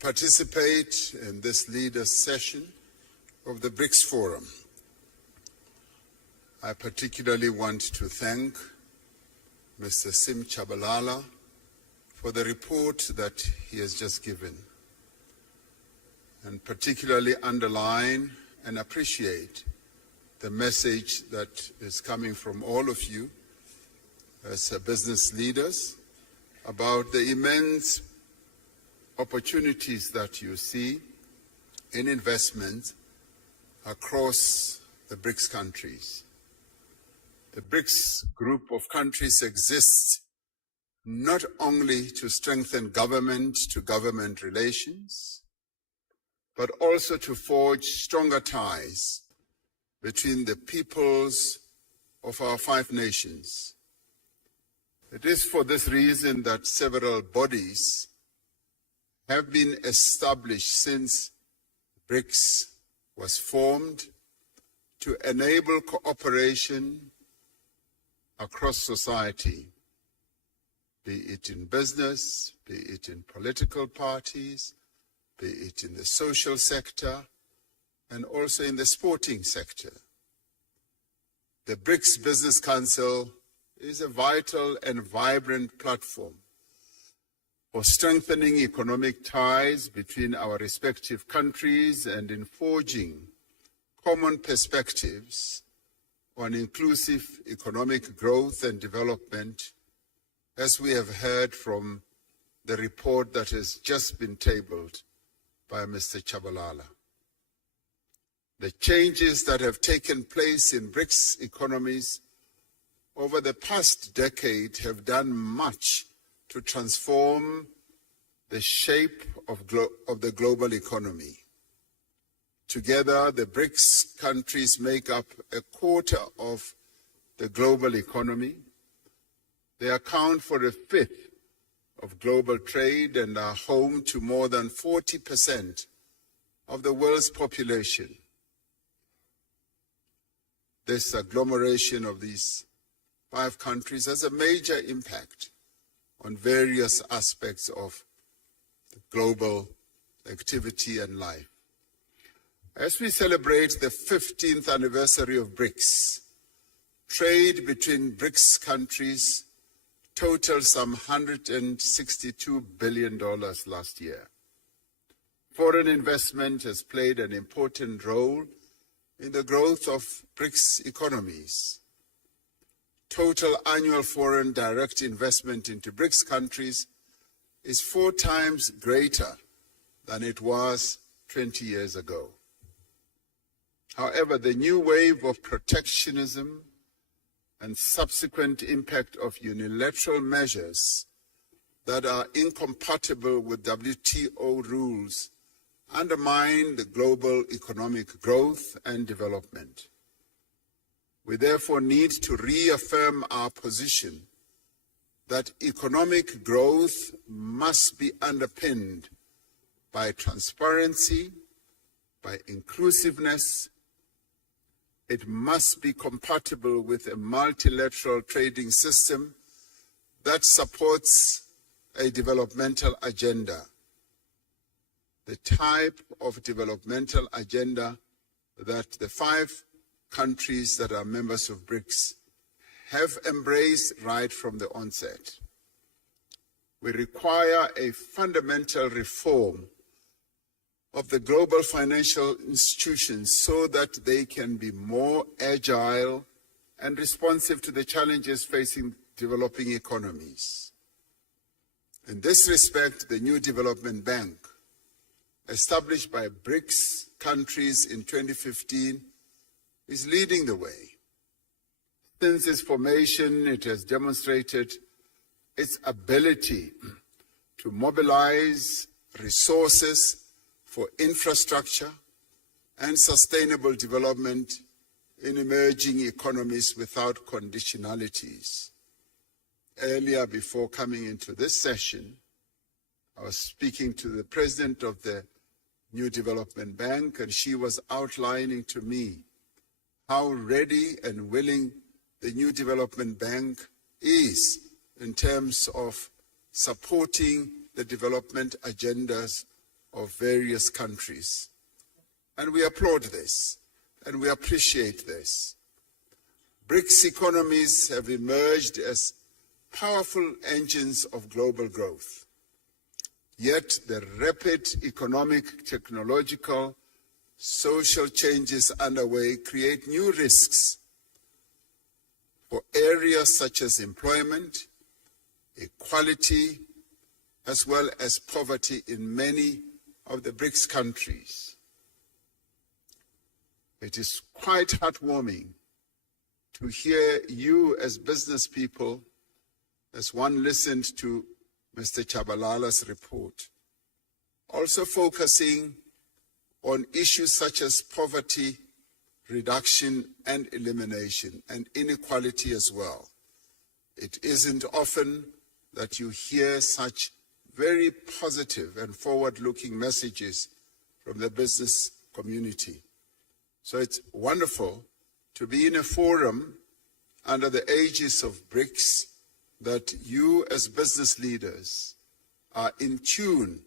participate in this leaders' session of the Brics Forum. I particularly want to thank Mr. Sim Tshabalala for the report that he has just given, and particularly underline and appreciate the message that is coming from all of you as business leaders about the immense opportunities that you see in investment across the BRICS countries. The BRICS group of countries exists not only to strengthen government-to-government relations, but also to forge stronger ties between the peoples of our 5 nations. It is for this reason that several bodies have been established since BRICS was formed to enable cooperation across society, be it in business, be it in political parties, be it in the social sector, and also in the sporting sector. The BRICS Business Council is a vital and vibrant platform for strengthening economic ties between our respective countries and in forging common perspectives on inclusive economic growth and development, as we have heard from the report that has just been tabled by Mr. Tshabalala. The changes that have taken place in BRICS economies over the past decade have done much to transform the shape of the global economy. Together, the BRICS countries make up a quarter of the global economy. They account for 1/5 of global trade and are home to more than 40% of the world's population. This agglomeration of these 5 countries has a major impact on various aspects of the global activity and life. As we celebrate the 15th anniversary of BRICS, trade between BRICS countries totaled some $162 billion last year. Foreign investment has played an important role in the growth of BRICS economies. Total annual foreign direct investment into BRICS countries is 4 times greater than it was 20 years ago. However, the new wave of protectionism and subsequent impact of unilateral measures that are incompatible with WTO rules undermine the global economic growth and development. We therefore need to reaffirm our position that economic growth must be underpinned by transparency, by inclusiveness. It must be compatible with a multilateral trading system that supports a developmental agenda, the type of developmental agenda that the 5 countries that are members of BRICS have embraced right from the onset. We require a fundamental reform of the global financial institutions so that they can be more agile and responsive to the challenges facing developing economies. In this respect, the new development bank, established by BRICS countries in 2015, is leading the way. Since its formation, it has demonstrated its ability to mobilize resources for infrastructure and sustainable development in emerging economies without conditionalities. Earlier, before coming into this session, I was speaking to the president of the New Development Bank, and she was outlining to me how ready and willing the New Development Bank is in terms of supporting the development agendas of various countries. And we applaud this, and we appreciate this. BRICS economies have emerged as powerful engines of global growth. Yet the rapid economic, technological, social changes underway create new risks for areas such as employment, equality, as well as poverty in many of the BRICS countries. It is quite heartwarming to hear you as business people, as one listened to Mr. Chabalala's report, also focusing on issues such as poverty reduction and elimination, and inequality as well. It isn't often that you hear such very positive and forward-looking messages from the business community. So it's wonderful to be in a forum under the aegis of BRICS that you as business leaders are in tune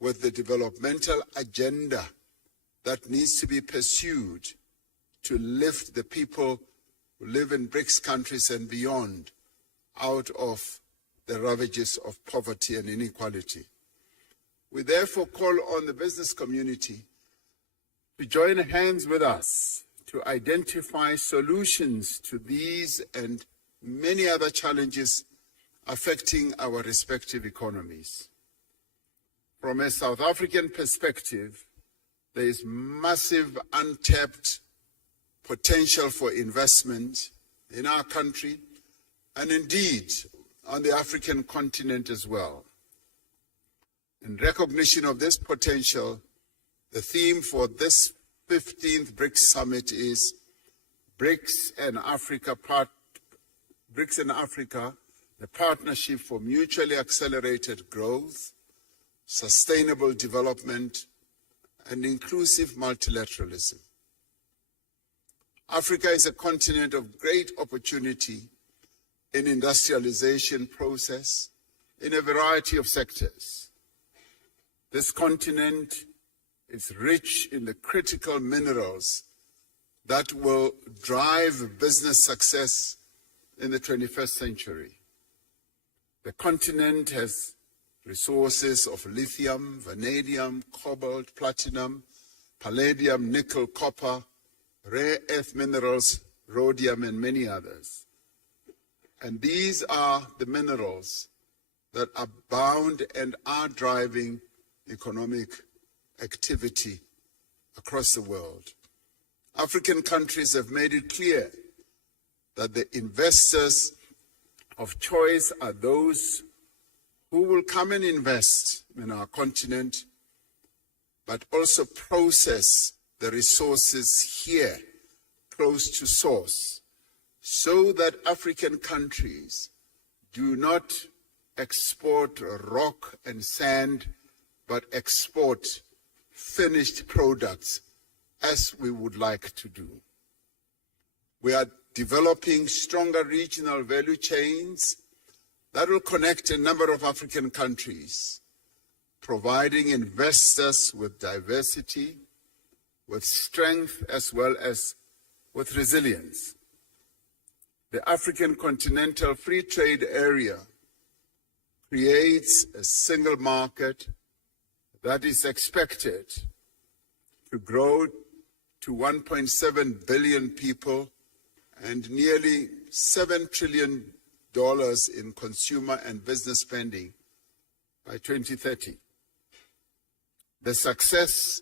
with the developmental agenda that needs to be pursued to lift the people who live in BRICS countries and beyond out of the ravages of poverty and inequality. We therefore call on the business community to join hands with us to identify solutions to these and many other challenges affecting our respective economies. From a South African perspective, there is massive untapped potential for investment in our country and indeed on the African continent as well. In recognition of this potential, the theme for this 15th BRICS Summit is BRICS and Africa, the partnership for mutually accelerated growth, sustainable development, and inclusive multilateralism. Africa is a continent of great opportunity in industrialization process in a variety of sectors. This continent is rich in the critical minerals that will drive business success in the 21st century. The continent has resources of lithium, vanadium, cobalt, platinum, palladium, nickel, copper, rare earth minerals, rhodium, and many others. And these are the minerals that are bound and are driving economic activity across the world. African countries have made it clear that the investors of choice are those who will come and invest in our continent, but also process the resources here, close to source, so that African countries do not export rock and sand, but export finished products as we would like to do. We are developing stronger regional value chains that will connect a number of African countries, providing investors with diversity, with strength, as well as with resilience. The African Continental Free Trade Area creates a single market that is expected to grow to 1.7 billion people and nearly $7 trillion in consumer and business spending by 2030. The success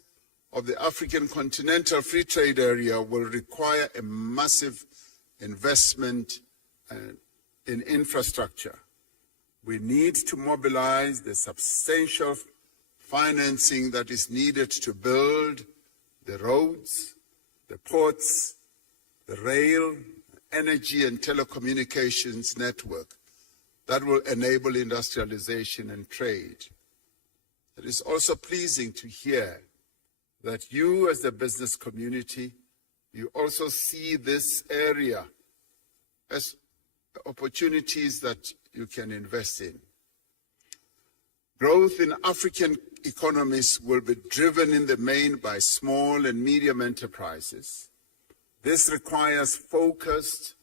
of the African Continental Free Trade Area will require a massive investment in infrastructure. We need to mobilize the substantial financing that is needed to build the roads, the ports, the rail, energy and telecommunications network that will enable industrialization and trade. It is also pleasing to hear that you as the business community, you also see this area as opportunities that you can invest in. Growth in African economies will be driven in the main by small and medium enterprises. This requires focused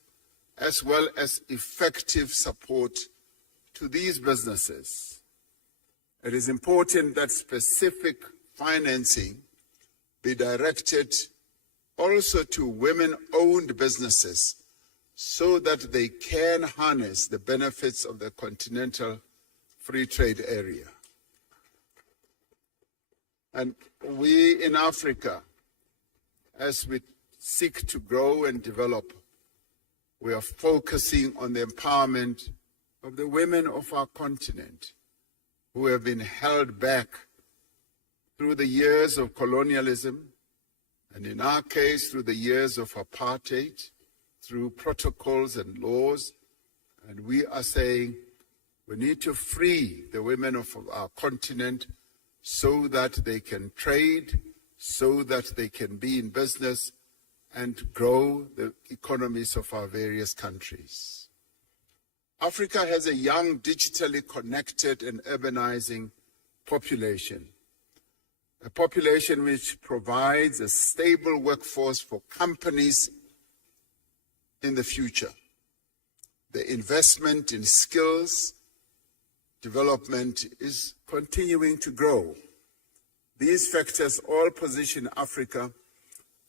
as well as effective support to these businesses. It is important that specific financing be directed also to women-owned businesses so that they can harness the benefits of the continental free trade area. And we in Africa, as we seek to grow and develop, we are focusing on the empowerment of the women of our continent who have been held back through the years of colonialism, and in our case, through the years of apartheid, through protocols and laws. And we are saying we need to free the women of our continent so that they can trade, so that they can be in business and grow the economies of our various countries. Africa has a young, digitally connected and urbanizing population, a population which provides a stable workforce for companies in the future. The investment in skills development is continuing to grow. These factors all position Africa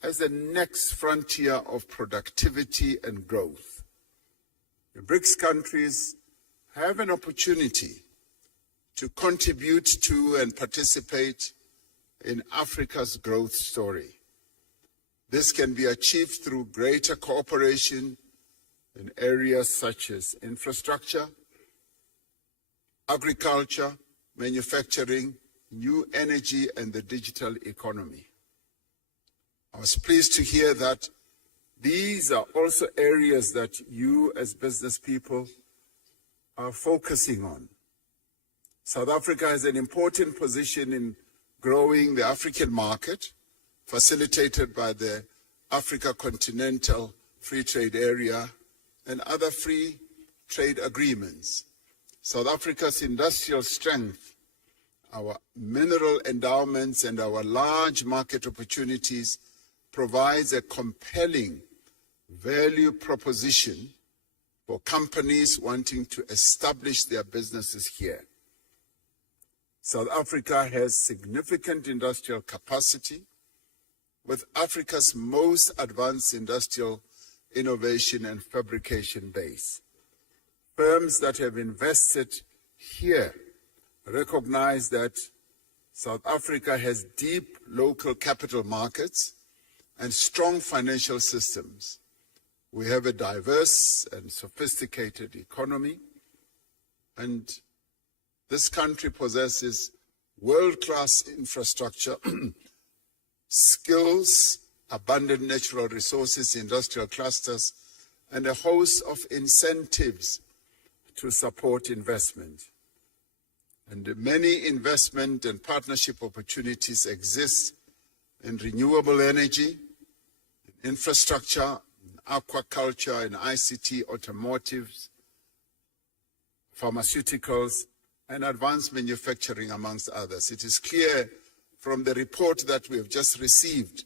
as the next frontier of productivity and growth. The Brics countries have an opportunity to contribute to and participate in Africa's growth story. This can be achieved through greater cooperation in areas such as infrastructure, agriculture, manufacturing, new energy, and the digital economy. I was pleased to hear that these are also areas that you as business people are focusing on. South Africa has an important position in growing the African market, facilitated by the Africa Continental Free Trade Area and other free trade agreements. South Africa's industrial strength, our mineral endowments, and our large market opportunities provides a compelling value proposition for companies wanting to establish their businesses here. South Africa has significant industrial capacity with Africa's most advanced industrial innovation and fabrication base. Firms that have invested here recognize that South Africa has deep local capital markets and strong financial systems. We have a diverse and sophisticated economy, and this country possesses world-class infrastructure, skills, abundant natural resources, industrial clusters, and a host of incentives to support investment. And many investment and partnership opportunities exist in renewable energy, in infrastructure, in aquaculture, in ICT, automotives, pharmaceuticals, and advanced manufacturing, amongst others. It is clear from the report that we have just received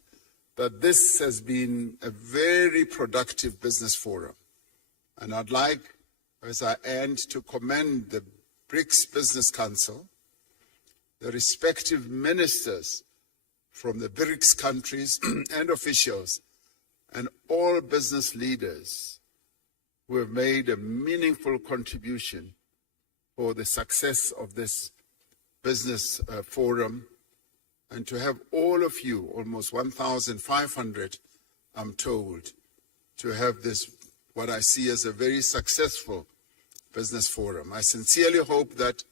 that this has been a very productive business forum. And I'd like, as I end, to commend the Brics Business Council, the respective ministers from the Brics countries and officials, and all business leaders who have made a meaningful contribution for the success of this business forum, and to have all of you, almost 1,500, I'm told, to have this, what I see as a very successful business forum. I sincerely hope that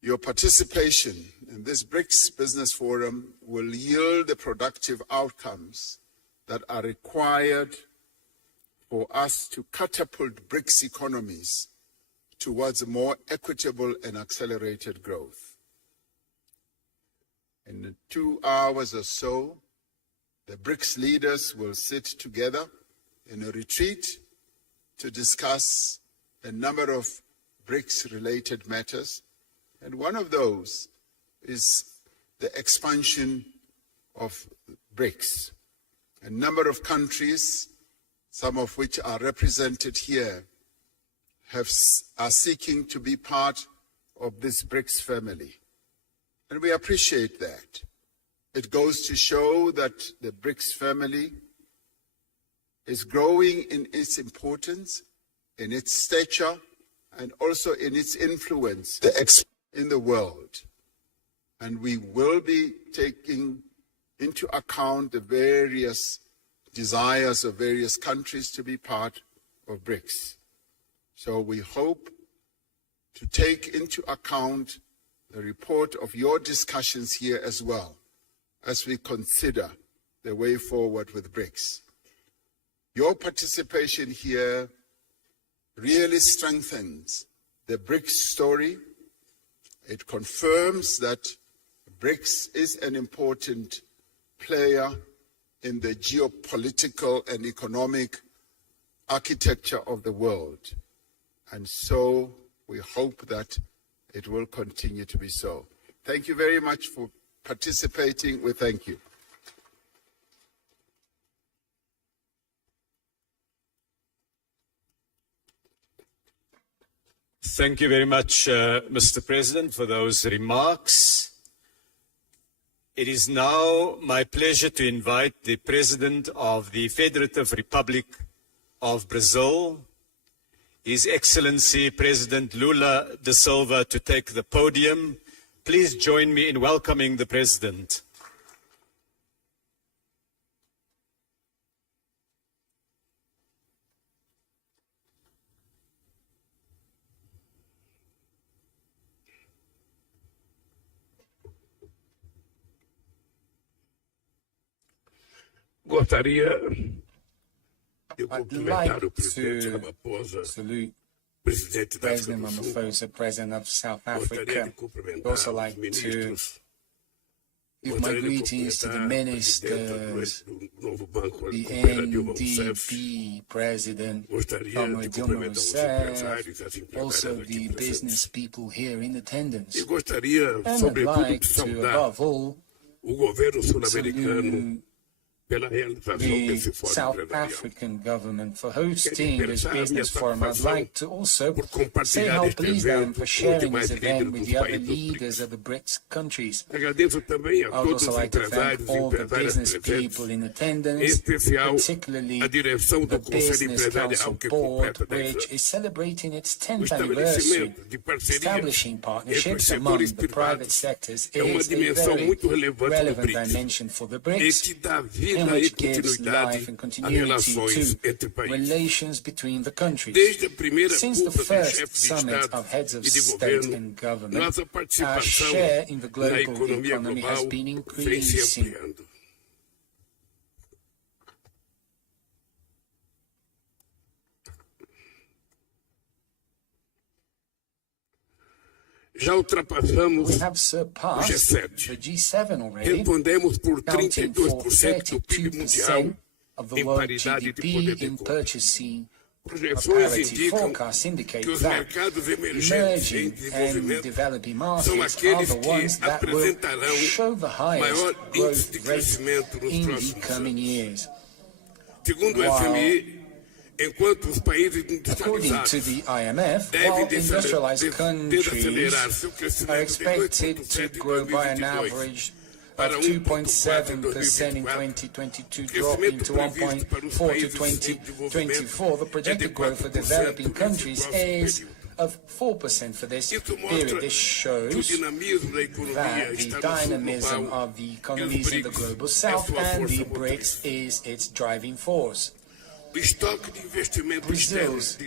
your participation in this Brics Business Forum will yield the productive outcomes that are required for us to catapult Brics economies towards a more equitable and accelerated growth. In 2 hours or so, the Brics leaders will sit together in a retreat to discuss a number of Brics-related matters, and one of those is the expansion of BRICS. A number of countries, some of which are represented here, are seeking to be part of this BRICS family. And we appreciate that. It goes to show that the BRICS family is growing in its importance, in its stature, and also in its influence in the world. And we will be taking into account the various desires of various countries to be part of BRICS. So we hope to take into account the report of your discussions here as well, as we consider the way forward with BRICS. Your participation here really strengthens the BRICS story. It confirms that BRICS is an important player in the geopolitical and economic architecture of the world. And so we hope that it will continue to be so. Thank you very much for participating. We thank you. Thank you very much, Mr. President, for those remarks. It is now my pleasure to invite the President of the Federative Republic of Brazil, His Excellency President Lula da Silva, to take the podium. Please join me in welcoming the President. Gostaria de I'd cumprimentar like o presidente to Ramaphosa, salute presidente da África President do Sul. Ramaphosa, President of South Gostaria Africa. de cumprimentar I'd also os like to ministros. give my Gostaria de greetings to the cumprimentar a ministers, presidenta do novo Banco the Cooperativo Rousseff. NDP President, Gostaria Comrade de Dilma cumprimentar os empresários, Rousseff, as empresárias also aqui the business presentes. people here in attendance. E gostaria, And I'd sobretudo, like de to, saudar above all, o governo sul-americano salute pela realização the desse fórum South empresarial. African government for hosting this expressar business minha forum. I'd satisfação like to also por say compartilhar how este pleased I am evento for com os sharing demais this event líderes with dos the other países leaders BRICS. of the BRICS countries. Agradeço também a I would todos also os like to thank empresários e all the empresárias business presentes, people in em attendance, especial particularly a direção the do Conselho Business Empresarial, Council que Board, completa 10 which anos. is celebrating its O 10th anniversary. estabelecimento de parcerias Establishing entre os partnerships among setores the private privados sectors é uma is a dimensão very muito relevante do relevant BRICS dimension for the e BRICS, que dá in vida e which gives continuidade life and às continuity relações to entre países. relations between the countries. Desde a primeira Since the cúpula de first chefes de summit Estado of heads of e de state governo, and government, nossa our participação share in the na global economia economy has global been vem se increasing. ampliando. Já ultrapassamos We have o surpassed G7. the G7 already, Respondemos por accounting for 32% do PIB mundial 32% of the em world paridade de poder GDP de in compra. purchasing. Projeções Parity indicam forecasts indicate que os that mercados emergentes em emerging and desenvolvimento developing são markets are aqueles the ones que that will apresentarão show the highest maior índice growth de rate crescimento nos in the próximos coming anos. years. Segundo o While- FMI, enquanto os países According industrializados to the IMF, devem while industrialized countries desacelerar seu are crescimento de expected to 2,7% em grow by an 2022 average para of 2.7% in 2022, dropping to 1.4 to 2024. The projected growth for developing countries is of 4% for this Isso period. mostra This que o shows dinamismo da economia that the está no sul dynamism global of the e os economies in the BRICS global é south sua and força the motriz. BRICS is its driving force. O estoque de investimento externo Brazil's-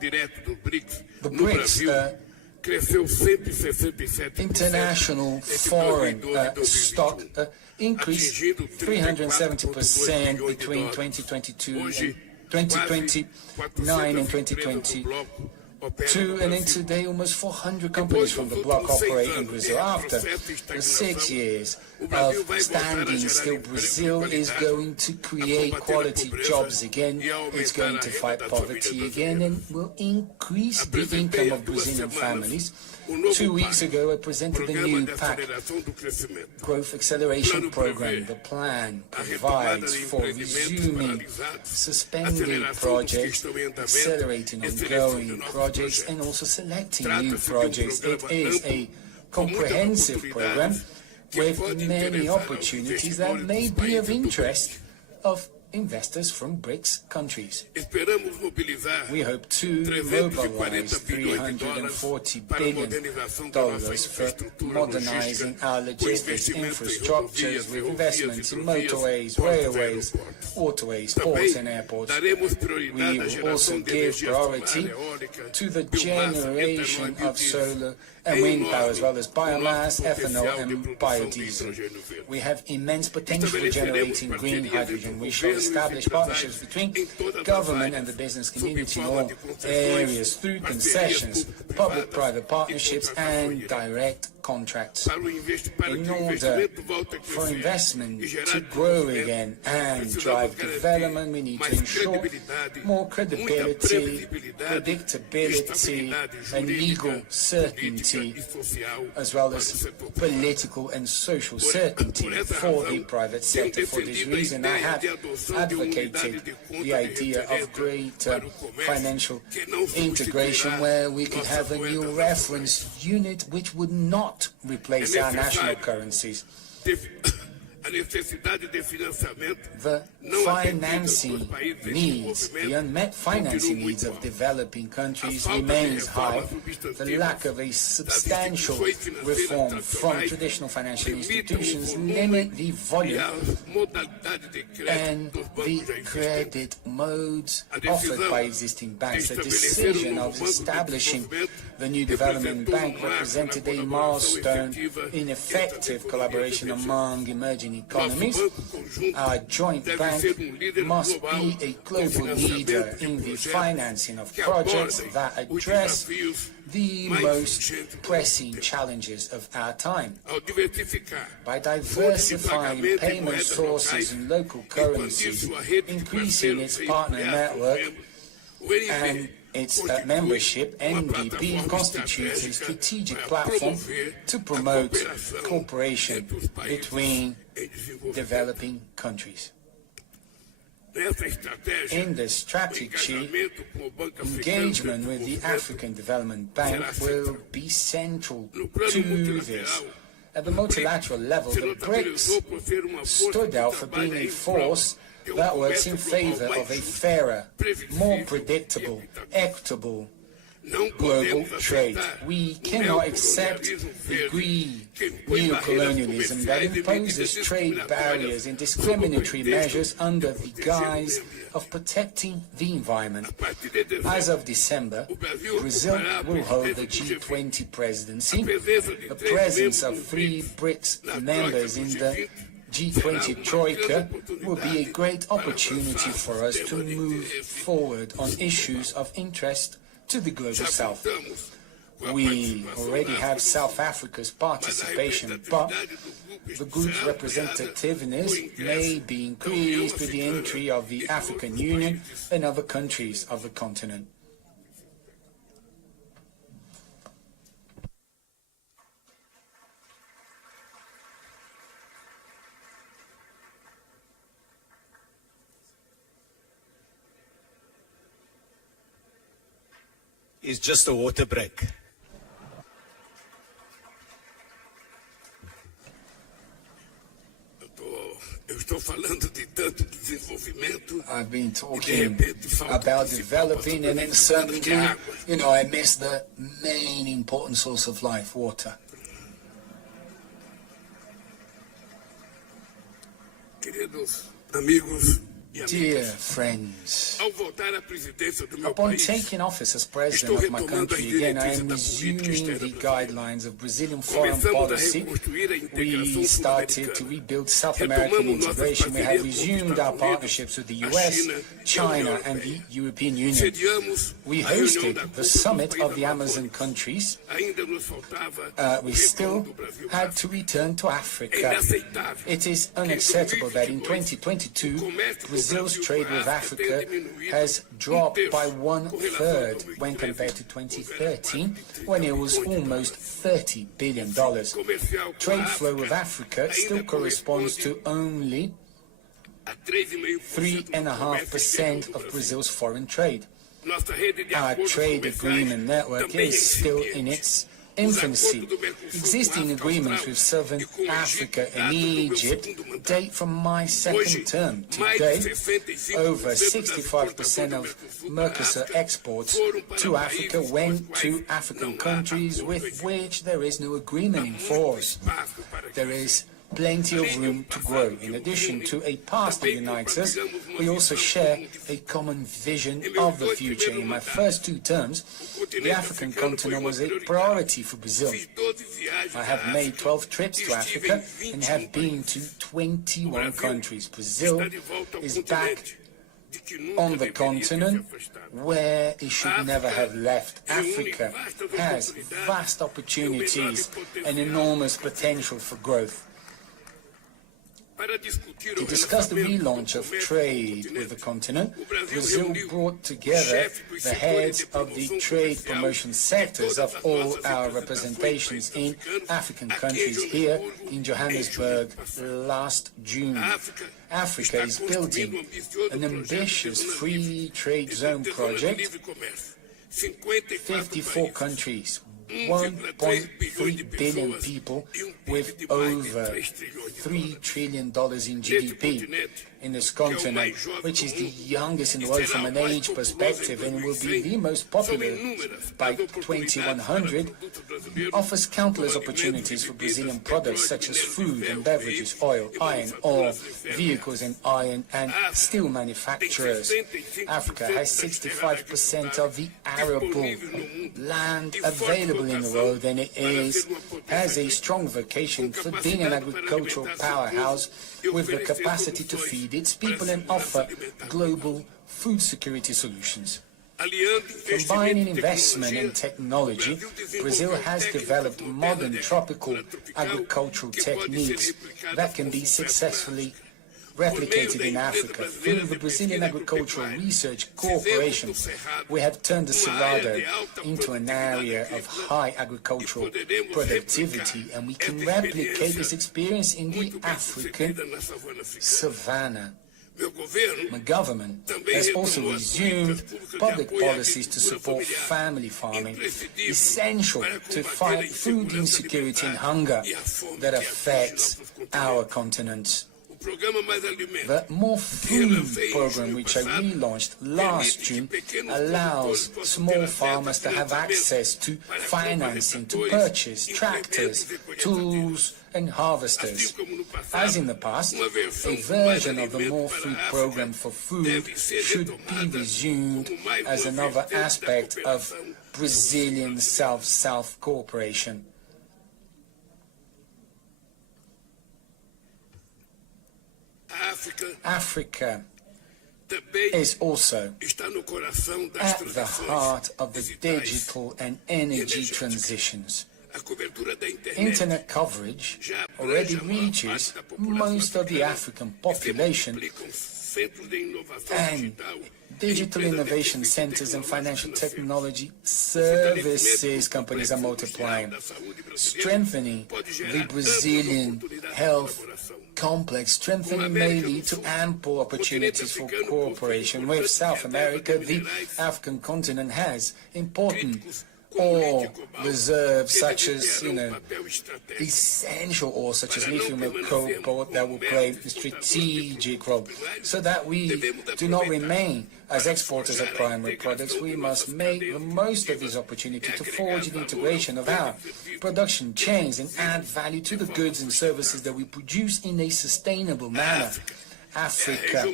direto dos BRICS The no BRICS, Brasil cresceu 167% International entre foreign 2012 e stock 2021, increased atingindo 370% 34,2 between bilhões de 2022 Hoje, and 2029 and 2022, 2022, and then today almost 400 companies from the bloc operate in Brazil. After the 6 years of standing still, Brazil is going to create quality jobs again, it's going to fight poverty again, and will increase the income of Brazilian families. 2 weeks ago, I presented the new PAC, Growth Acceleration Program. The plan provides for resuming suspended projects, accelerating ongoing projects, and also selecting new projects. It is a comprehensive program with many opportunities that may be of interest of investors from Brics countries. We hope to mobilize $340 billion for modernizing our logistics infrastructures with investments in motorways, railways, waterways, ports and airports. We will also give priority to the generation of solar and wind power, as well as biomass, ethanol and biodiesel. We have immense potential for generating green hydrogen. We shall establish partnerships between government and the business community in all areas through concessions, public-private partnerships and direct contracts. In order for investment to grow again and drive development, we need to ensure more credibility, predictability and legal certainty, as well as political and social certainty for the private sector. For this reason, I have advocated the idea of greater financial integration, where we could have a new reference unit which would not replace our national currencies. The financing needs, the unmet financing needs of developing countries remains high. The lack of a substantial reform from traditional financial institutions limit the volume and the credit modes offered by existing banks. The decision of establishing the new development bank represented a milestone in effective collaboration among emerging economies. Our joint bank must be a global leader in the financing of projects that address the most pressing challenges of our time. By diversifying payment sources in local currencies, increasing its partner network and its membership, NDP constitutes a strategic platform to promote cooperation between developing countries. In this strategy, engagement with the African Development Bank will be central to this. At the multilateral level, the BRICS stood out for being a force that works in favor of a fairer, more predictable, equitable global trade. We cannot accept the greedy neocolonialism that imposes trade barriers and discriminatory measures under the guise of protecting the environment. As of December, Brazil will hold the G20 presidency. The presence of 3 BRICS members in the G20 Troika will be a great opportunity for us to move forward on issues of interest to the global South. We already have South Africa's participation, but the group's representativeness may be increased with the entry of the African Union and other countries of the continent. Is just a water break. I've been talking about developing, and then suddenly, I miss the main important source of life, water. Queridos amigos, Dear friends, upon taking office as president of my country again, I am resuming the guidelines of Brazilian foreign policy. We started to rebuild South American integration. We have resumed our partnerships with the US, China and the European Union. We hosted the summit of the Amazon countries. We still had to return to Africa. It is unacceptable that in 2022, Brazil Brazil's trade with Africa has dropped by 1/3 when compared to 2013, when it was almost $30 billion. Trade flow with Africa still corresponds to only 3.5% of Brazil's foreign trade. Our trade agreement network is still in its infancy. Existing agreements with Southern Africa and Egypt date from my second term. Today, over 65% of Mercosur exports to Africa went to African countries with which there is no agreement in force. There is plenty of room to grow. In addition to a past that unites us, we also share a common vision of the future. In my first 2 terms, the African continent was a priority for Brazil. I have made 12 trips to Africa and have been to 21 countries. Brazil is back on the continent where it should never have left. Africa has vast opportunities and enormous potential for growth. To discuss the relaunch of trade with the continent, Brazil brought together the heads of the trade promotion sectors of all our representations in African countries here in Johannesburg last June. Africa is building an ambitious free trade zone project. 54 countries, 1.3 billion people with over $3 trillion in GDP in this continent, which is the youngest in the world from an age perspective and will be the most popular by 2100, offers countless opportunities for Brazilian products such as food and beverages, oil, iron ore, vehicles and iron and steel manufacturers. Africa has 65% of the arable land available in the world, and it has a strong vocation for being an agricultural powerhouse with the capacity to feed its people and offer global food security solutions. Combining investment and technology, Brazil has developed modern tropical agricultural techniques that can be successfully replicated in Africa. Through the Brazilian Agricultural Research Corporation, we have turned the Cerrado into an area of high agricultural productivity, and we can replicate this experience in the African savanna. My government has also resumed public policies to support family farming, essential to fight food insecurity and hunger that affects our continent. The More Food program, which I relaunched last June, allows small farmers to have access to financing to purchase tractors, tools and harvesters. As in the past, a version of the More Food program for food should be resumed as another aspect of Brazilian South-South cooperation. Africa is also at the heart of the digital and energy transitions. Internet coverage already reaches most of the African population, and digital innovation centers and financial technology services companies are multiplying, strengthening the Brazilian health complex. Strengthening may lead to ample opportunities for cooperation with South America. The African continent has important ore reserves such as, essential ore such as lithium and cobalt that will play a strategic role. So that we do not remain as exporters of primary products, we must make the most of this opportunity to forge the integration of our production chains and add value to the goods and services that we produce in a sustainable manner. Africa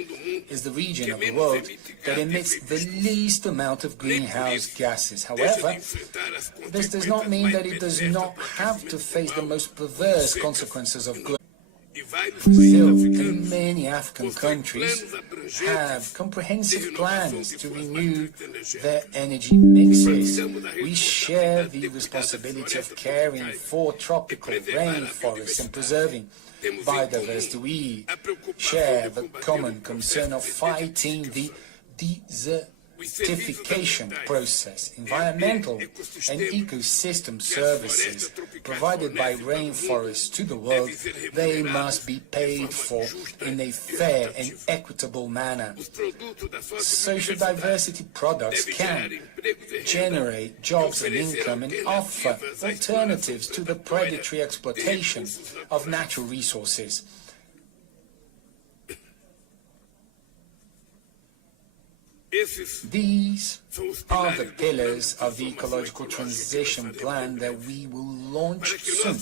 is the region of the world that emits the least amount of greenhouse gases. However, this does not mean that it does not have to face the most perverse consequences of global. Brazil and many African countries have comprehensive plans to renew their energy mixes. We share the responsibility of caring for tropical rainforests and preserving biodiversity. We share the common concern of fighting the desertification process. Environmental and ecosystem services provided by rainforests to the world, they must be paid for in a fair and equitable manner. Social diversity products can generate jobs and income and offer alternatives to the predatory exploitation of natural resources. These are the pillars of the ecological transition plan that we will launch soon.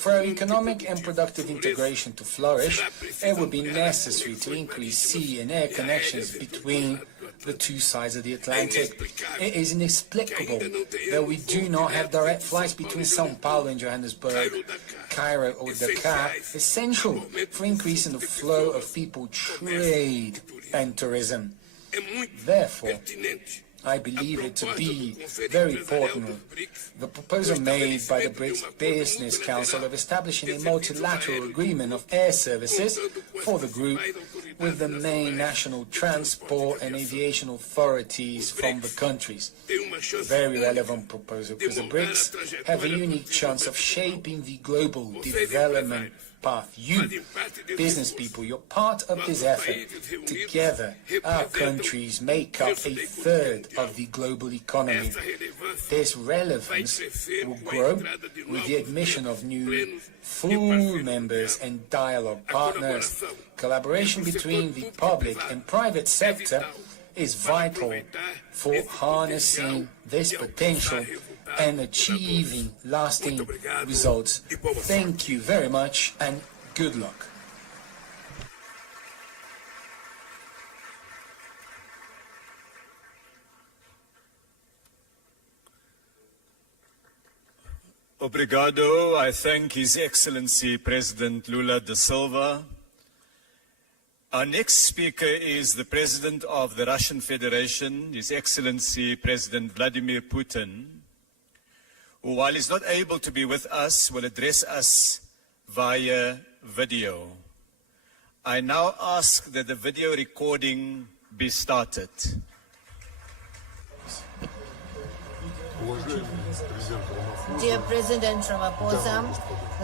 For our economic and productive integration to flourish, it will be necessary to increase sea and air connections between the two sides of the Atlantic. It is inexplicable that we do not have direct flights between São Paulo and Johannesburg, Cairo or Dakar, essential for increasing the flow of people, trade and tourism. Therefore, I believe it to be very important, the proposal made by the Brics Business Council of establishing a multilateral agreement of air services for the group with the main national transport and aviation authorities from the countries. Very relevant proposal, because the Brics have a unique chance of shaping the global development path. You, business people, you're part of this effort. Together, our countries make up a third of the global economy. This relevance will grow with the admission of new full members and dialogue partners. Collaboration between the public and private sector is vital for harnessing this potential and achieving lasting results. Thank you very much and good luck. Obrigado. I thank His Excellency President Lula da Silva. Our next speaker is the President of the Russian Federation, His Excellency President Vladimir Putin, who, while he's not able to be with us, will address us via video. I now ask that the video recording be started. Dear President Ramaphosa,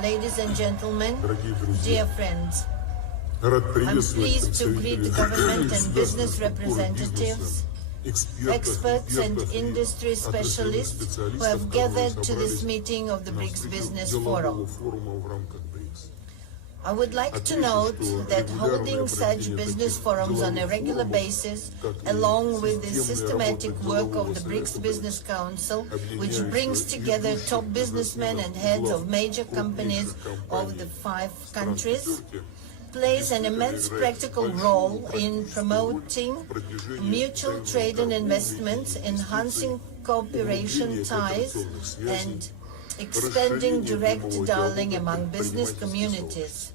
ladies and gentlemen, dear friends, I'm pleased to greet the government and business representatives, experts and industry specialists who have gathered to this meeting of the Brics Business Forum. I would like to note that holding such business forums on a regular basis, along with the systematic work of the Brics Business Council, which brings together top businessmen and heads of major companies of the 5 countries, plays an immense practical role in promoting mutual trade and investments, enhancing cooperation ties, and expanding direct dialogue among business communities,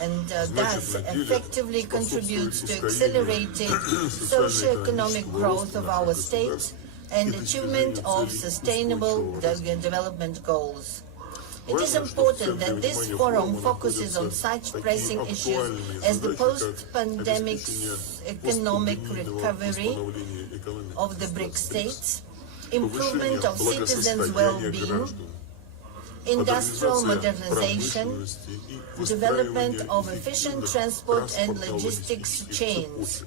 and thus effectively contributes to accelerated socio-economic growth of our state and achievement of sustainable development goals. It is important that this forum focuses on such pressing issues as the post-pandemic economic recovery of the BRICS states, improvement of citizens' well-being, industrial modernization, development of efficient transport and logistics chains,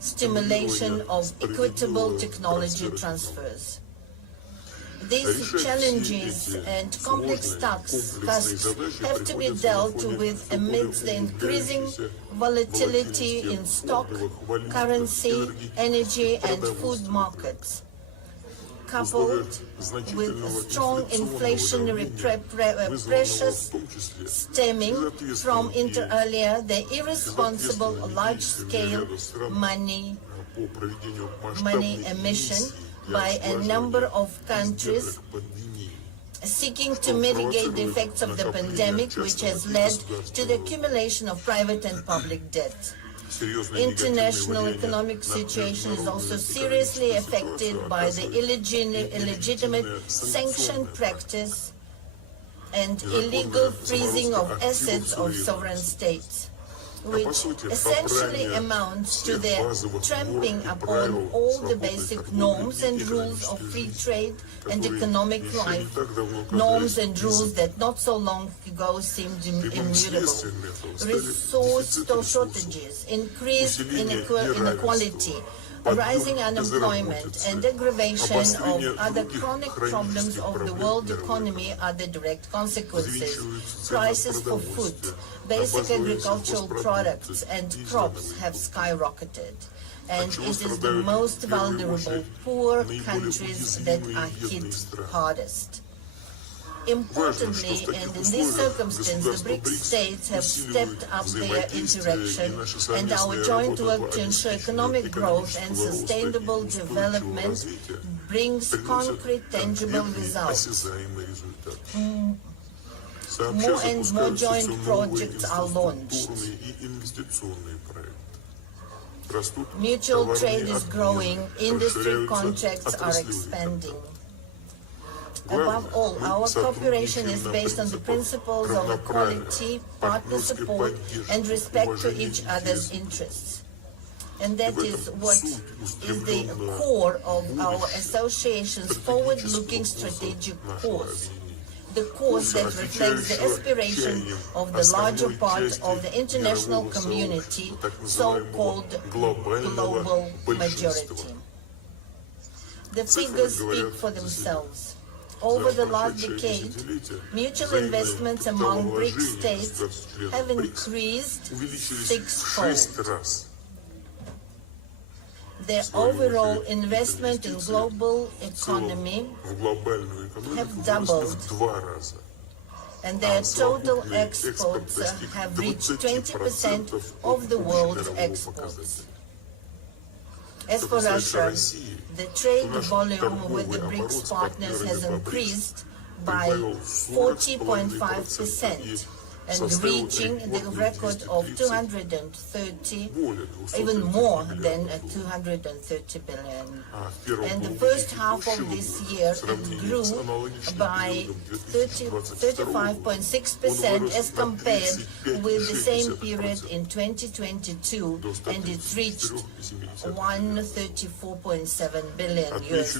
stimulation of equitable technology transfers. These challenges and complex tasks have to be dealt with amidst the increasing volatility in stock, currency, energy and food markets, coupled with strong inflationary pressures stemming from, inter alia, the irresponsible large-scale money emission by a number of countries seeking to mitigate the effects of the pandemic, which has led to the accumulation of private and public debt. International economic situation is also seriously affected by the illegitimate sanction practice and illegal freezing of assets of sovereign states, which essentially amounts to their trampling upon all the basic norms and rules of free trade and economic life, norms and rules that not so long ago seemed immutable. Resource shortages, increased inequality, rising unemployment, and aggravation of other chronic problems of the world economy are the direct consequences. Prices for food, basic agricultural products, and crops have skyrocketed. And it is the most vulnerable, poor countries that are hit hardest. Importantly, and in this circumstance, the BRICS states have stepped up their interaction, and our joint work to ensure economic growth and sustainable development brings concrete, tangible results. More and more joint projects are launched. Mutual trade is growing, industry contracts are expanding. Above all, our cooperation is based on the principles of equality, partner support, and respect for each other's interests. And that is what is the core of our association's forward-looking strategic course. The course that reflects the aspiration of the larger part of the international community, so-called global majority. The figures speak for themselves. Over the last decade, mutual investments among BRICS states have increased sixfold. Their overall investment in global economy have doubled, and their total exports have reached 20% of the world's exports. As for Russia, the trade volume with the BRICS partners has increased by 40.5%, and reaching the record of 230, even more than 230 billion. And the first half of this year, it grew by 35.6% as compared with the same period in 2022, and it reached $134.7 billion US.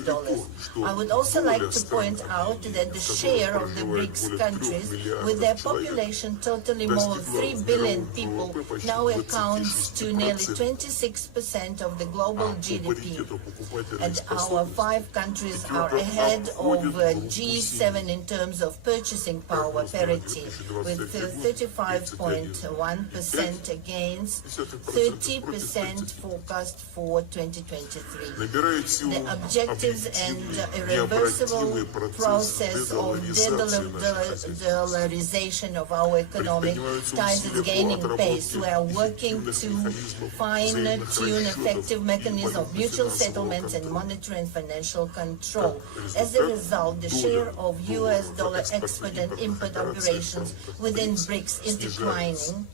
I would also like to point out that the share of the BRICS countries, with their population totaling more than 3 billion people, now accounts to nearly 26% of the global GDP. And our 5 countries are ahead of G7 in terms of purchasing power parity, with 35.1% against 30% forecast for 2023. The objectives and irreversible process of de-dollarization of our economic ties is gaining pace. We are working to fine-tune effective mechanisms of mutual settlements and monetary and financial control. As a result, the share of US dollar export and import operations within BRICS is declining.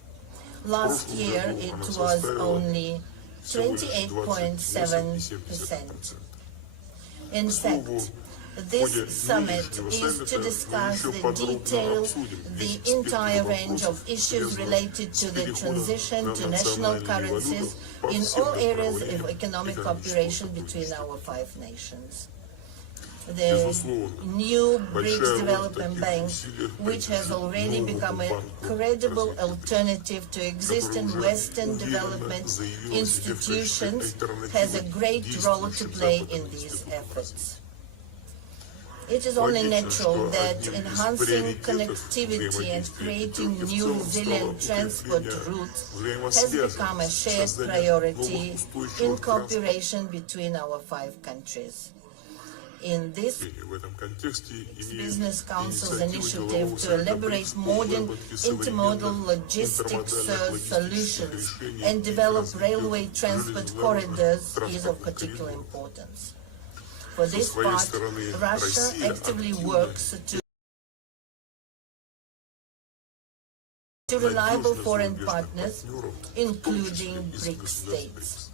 Last year, it was only 28.7%. In fact, this summit is to discuss the details, the entire range of issues related to the transition to national currencies in all areas of economic cooperation between our 5 nations. The new BRICS Development Bank, which has already become a credible alternative to existing Western development institutions, has a great role to play in these efforts. It is only natural that enhancing connectivity and creating new resilient transport routes has become a shared priority in cooperation between our 5 countries. In this Business Council's initiative to elaborate modern intermodal logistics solutions and develop railway transport corridors is of particular importance. For this part, Russia actively works to reliable foreign partners, including BRICS states.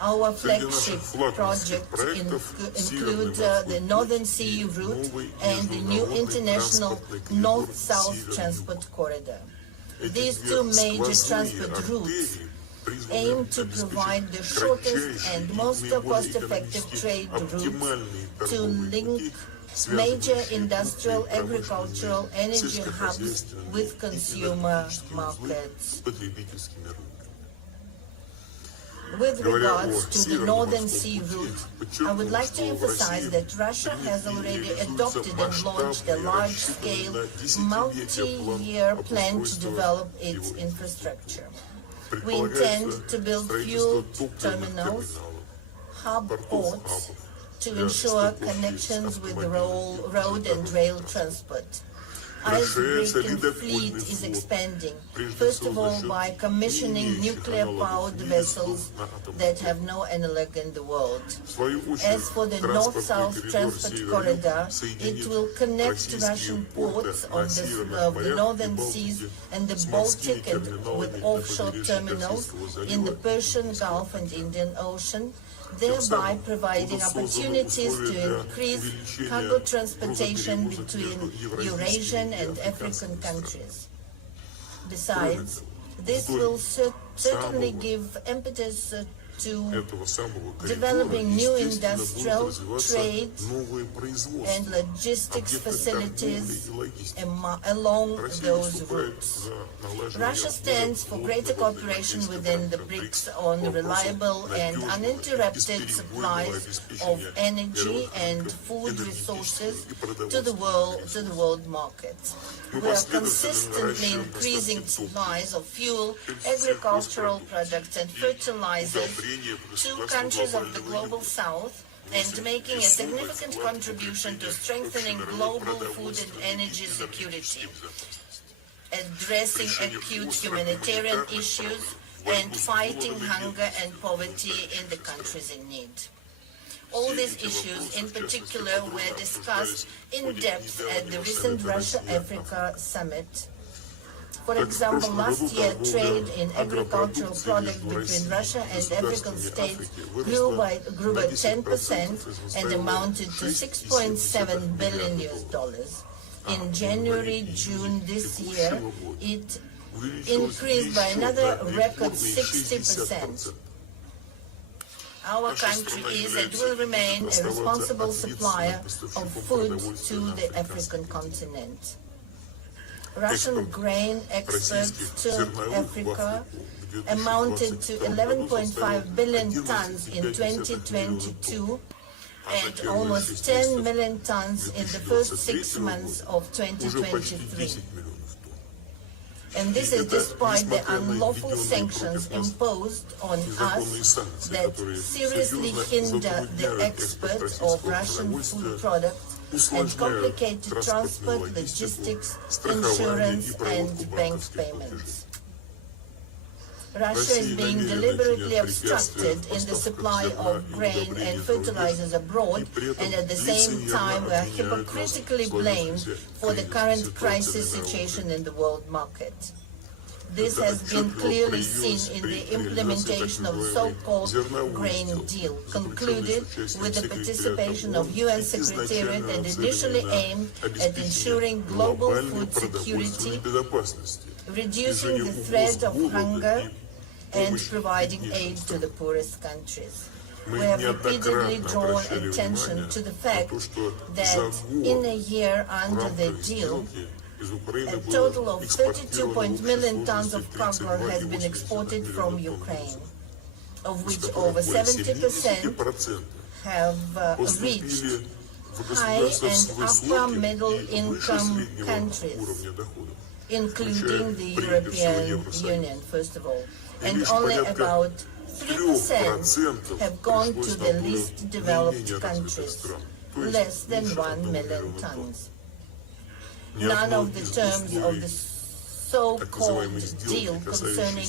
Our flagship projects include the Northern Sea route and the new international North-South transport corridor. These two major transport routes aim to provide the shortest and most cost-effective trade routes to link major industrial, agricultural, energy hubs with consumer markets. With regards to the Northern Sea route, I would like to emphasize that Russia has already adopted and launched a large-scale, multi-year plan to develop its infrastructure. We intend to build fuel terminals, hub ports, to ensure connections with road and rail transport. Icebreaking fleet is expanding, first of all by commissioning nuclear-powered vessels that have no analog in the world. As for the North-South transport corridor, it will connect Russian ports of the Northern Seas and the Baltic and with offshore terminals in the Persian Gulf and Indian Ocean, thereby providing opportunities to increase cargo transportation between Eurasian and African countries. Besides, this will certainly give impetus to developing new industrial, trade, and logistics facilities along those routes. Russia stands for greater cooperation within the Brics on reliable and uninterrupted supplies of energy and food resources to the world market. We are consistently increasing supplies of fuel, agricultural products, and fertilizers to countries of the global south and making a significant contribution to strengthening global food and energy security, addressing acute humanitarian issues, and fighting hunger and poverty in the countries in need. All these issues, in particular, were discussed in depth at the recent Russia-Africa summit. For example, last year, trade in agricultural products between Russia and African states grew by 10% and amounted to $6.7 billion. In January-June this year, it increased by another record 60%. Our country is and will remain a responsible supplier of food to the African continent. Russian grain exports to Africa amounted to 11.5 billion tons in 2022 and almost 10 million tons in the first 6 months of 2023. And this is despite the unlawful sanctions imposed on us that seriously hinder the export of Russian food products and complicated transport, logistics, insurance, and bank payments. Russia is being deliberately obstructed in the supply of grain and fertilizers abroad, and at the same time we are hypocritically blamed for the current crisis situation in the world market. This has been clearly seen in the implementation of the so-called grain deal, concluded with the participation of UN Secretariat and initially aimed at ensuring global food security, reducing the threat of hunger, and providing aid to the poorest countries. We have repeatedly drawn attention to the fact that in a year under the deal, a total of 32 million tons of cargo has been exported from Ukraine, of which over 70% have reached high and upper middle income countries, including the European Union, first of all, and only about 3% have gone to the least developed countries, less than 1 million tons. None of the terms of the so-called deal concerning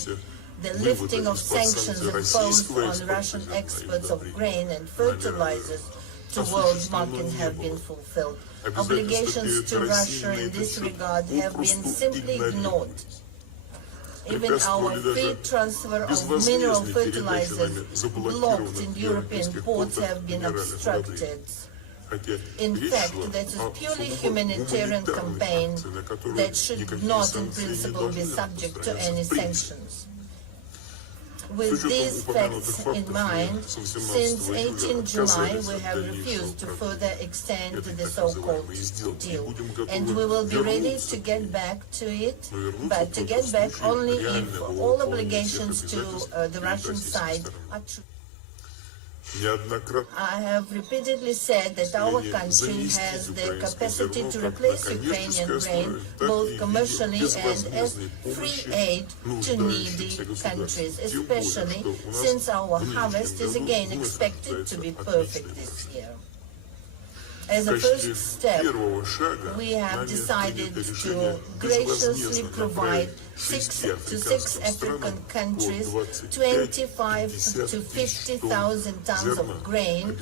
the lifting of sanctions imposed on Russian exports of grain and fertilizers to world market have been fulfilled. Obligations to Russia in this regard have been simply ignored. Even our free transfer of mineral fertilizers blocked in European ports have been obstructed. In fact, that is purely humanitarian campaign that should not in principle be subject to any sanctions. With these facts in mind, since 18 July we have refused to further extend the so-called deal, and we will be ready to get back to it, but to get back only if all obligations to the Russian side are true. I have repeatedly said that our country has the capacity to replace Ukrainian grain both commercially and as free aid to needy countries, especially since our harvest is again expected to be perfect this year. As a first step, we have decided to graciously provide six African countries 25 to 50,000 tons of grain,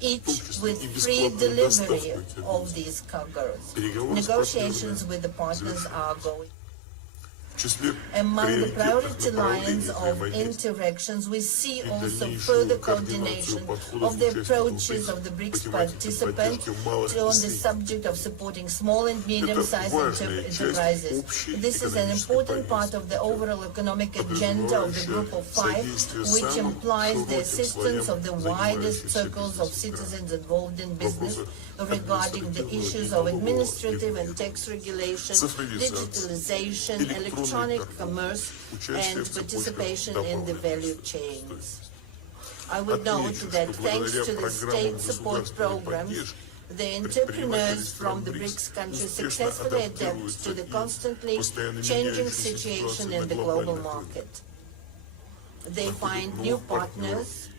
each with free delivery of these cargoes. Negotiations with the partners are going. Among the priority lines of interactions, we see also further coordination of the approaches of the BRICS participants on the subject of supporting small and medium-sized enterprises. This is an important part of the overall economic agenda of the Group of Five, which implies the assistance of the widest circles of citizens involved in business regarding the issues of administrative and tax regulation, digitalization, electronic commerce, and participation in the value chains. I would note that thanks to the state support programs, the entrepreneurs from the BRICS countries successfully adapt to the constantly changing situation in the global market. They find new partners,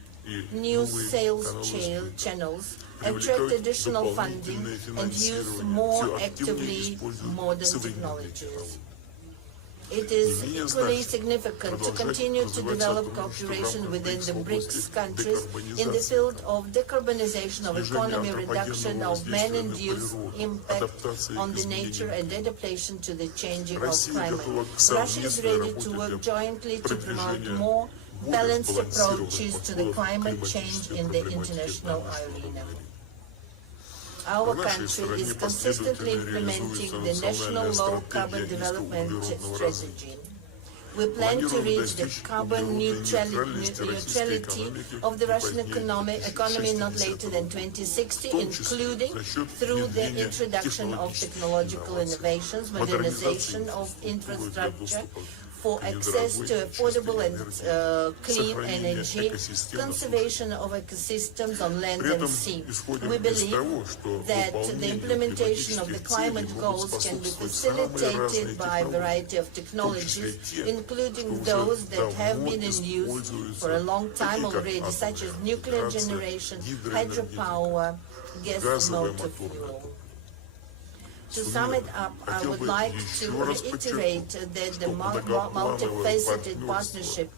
new sales channels, attract additional funding, and use more actively modern technologies. It is equally significant to continue to develop cooperation within the BRICS countries in the field of decarbonization of economy, reduction of man-induced impact on the nature, and adaptation to the changing of climate. Russia is ready to work jointly to promote more balanced approaches to the climate change in the international arena. Our country is consistently implementing the National Low Carbon Development Strategy. We plan to reach the carbon neutrality of the Russian economy not later than 2060, including through the introduction of technological innovations, modernization of infrastructure, for access to affordable and clean energy, conservation of ecosystems on land and sea. We believe that the implementation of the climate goals can be facilitated by a variety of technologies, including those that have been in use for a long time already, such as nuclear generation, hydropower, gas motor fuel. To sum it up, I would like to reiterate that the multifaceted partnership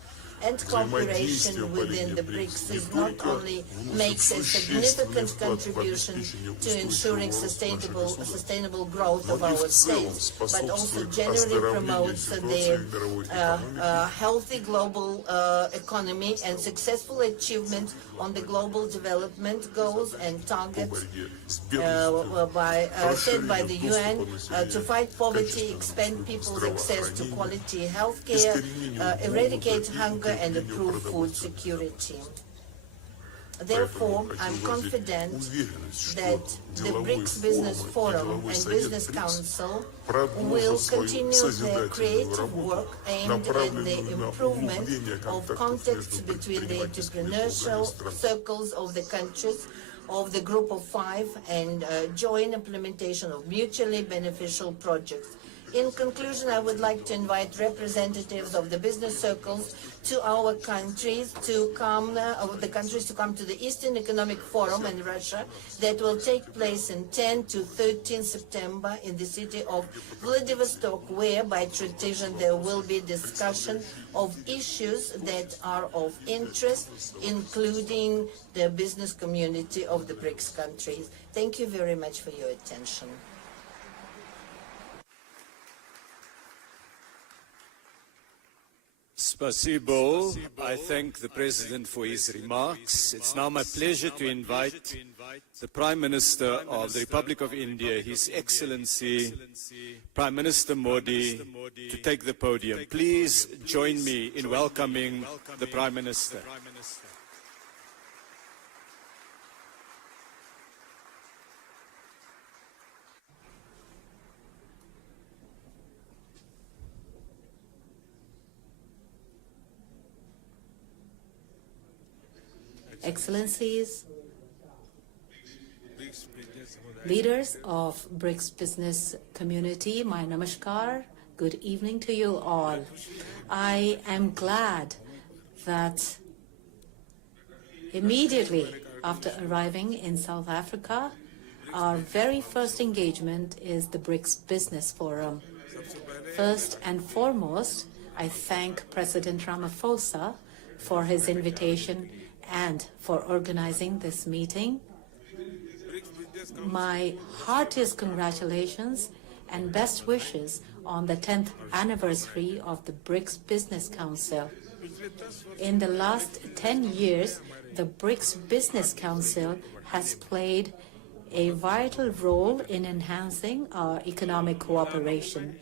and cooperation within the BRICS is not only makes a significant contribution to ensuring sustainable growth of our states, but also generally promotes the healthy global economy and successful achievement on the global development goals and targets set by the UN to fight poverty, expand people's access to quality health care, eradicate hunger, and improve food security. Therefore, I'm confident that the BRICS Business Forum and Business Council will continue their creative work aimed at the improvement of contacts between the entrepreneurial circles of the countries of the Group of Five and joint implementation of mutually beneficial projects. In conclusion, I would like to invite representatives of the business circles to our countries to come, to the Eastern Economic Forum in Russia that will take place in 10 to 13 September in the city of Vladivostok, where by tradition there will be discussion of issues that are of interest, including the business community of the BRICS countries. Thank you very much for your attention. Spasibo. I thank the President for his remarks. It's now my pleasure to invite the Prime Minister of the Republic of India, His Excellency Prime Minister Modi, to take the podium. Please join me in welcoming the Prime Minister. Excellencies, leaders of Brics business community, my namaskar, good evening to you all. I am glad that immediately after arriving in South Africa, our very first engagement is the Brics Business Forum. First and foremost, I thank President Ramaphosa for his invitation and for organizing this meeting. My heartiest congratulations and best wishes on the 10th anniversary of the Brics Business Council. In the last 10 years, the Brics Business Council has played a vital role in enhancing our economic cooperation.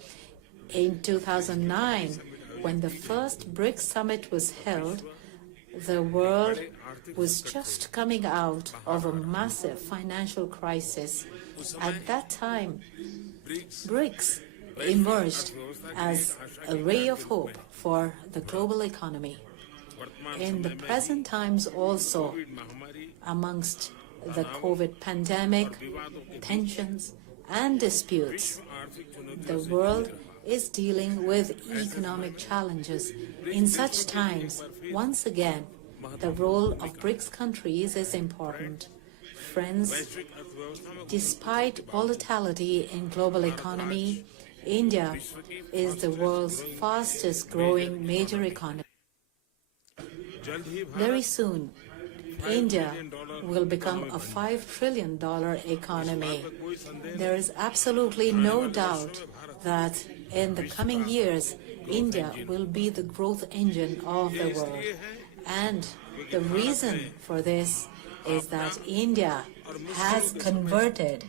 In 2009, when the first BRICS summit was held, the world was just coming out of a massive financial crisis. At that time, BRICS emerged as a ray of hope for the global economy. In the present times also, amongst the COVID pandemic, tensions and disputes, the world is dealing with economic challenges. In such times, once again, the role of BRICS countries is important. Friends, despite volatility in global economy, India is the world's fastest growing major economy. Very soon, India will become a $5 trillion economy. There is absolutely no doubt that in the coming years, India will be the growth engine of the world. And the reason for this is that India has converted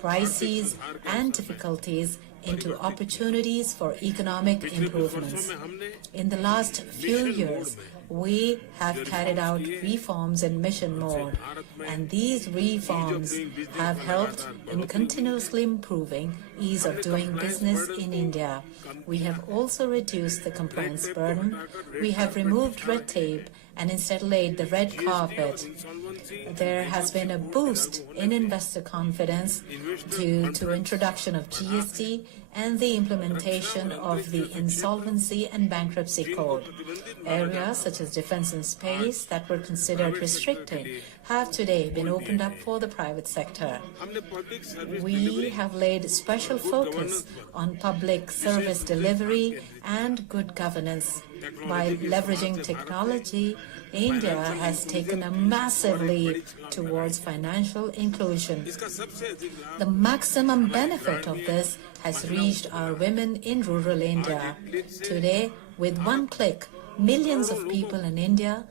crises and difficulties into opportunities for economic improvements. In the last few years, we have carried out reforms in mission mode, and these reforms have helped in continuously improving ease of doing business in India. We have also reduced the compliance burden. We have removed red tape and instead laid the red carpet. There has been a boost in investor confidence due to introduction of GST and the implementation of the Insolvency and Bankruptcy Code. Areas such as defense and space that were considered restricted have today been opened up for the private sector. We have laid special focus on public service delivery and good governance. By leveraging technology, India has taken a massive leap towards financial inclusion. The maximum benefit of this has reached our women in rural India. Today, with one click, millions of people in India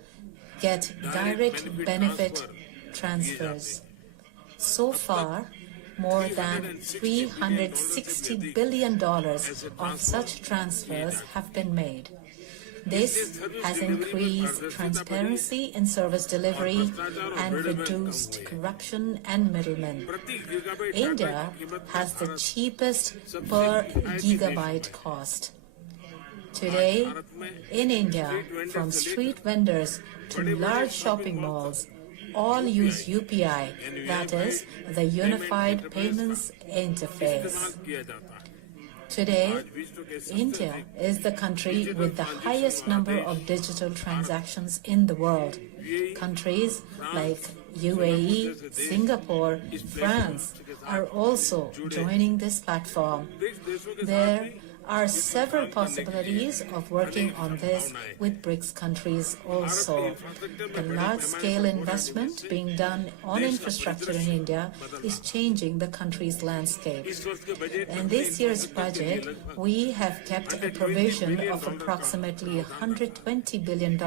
get direct benefit transfers. So far, more than $360 billion of such transfers have been made. This has increased transparency in service delivery and reduced corruption and middlemen. India has the cheapest per gigabyte cost. Today, in India, from street vendors to large shopping malls, all use UPI, that is, the Unified Payments Interface. Today, India is the country with the highest number of digital transactions in the world. Countries like UAE, Singapore, France are also joining this platform. There are several possibilities of working on this with BRICS countries also. The large-scale investment being done on infrastructure in India is changing the country's landscape. In this year's budget, we have kept a provision of approximately $120 billion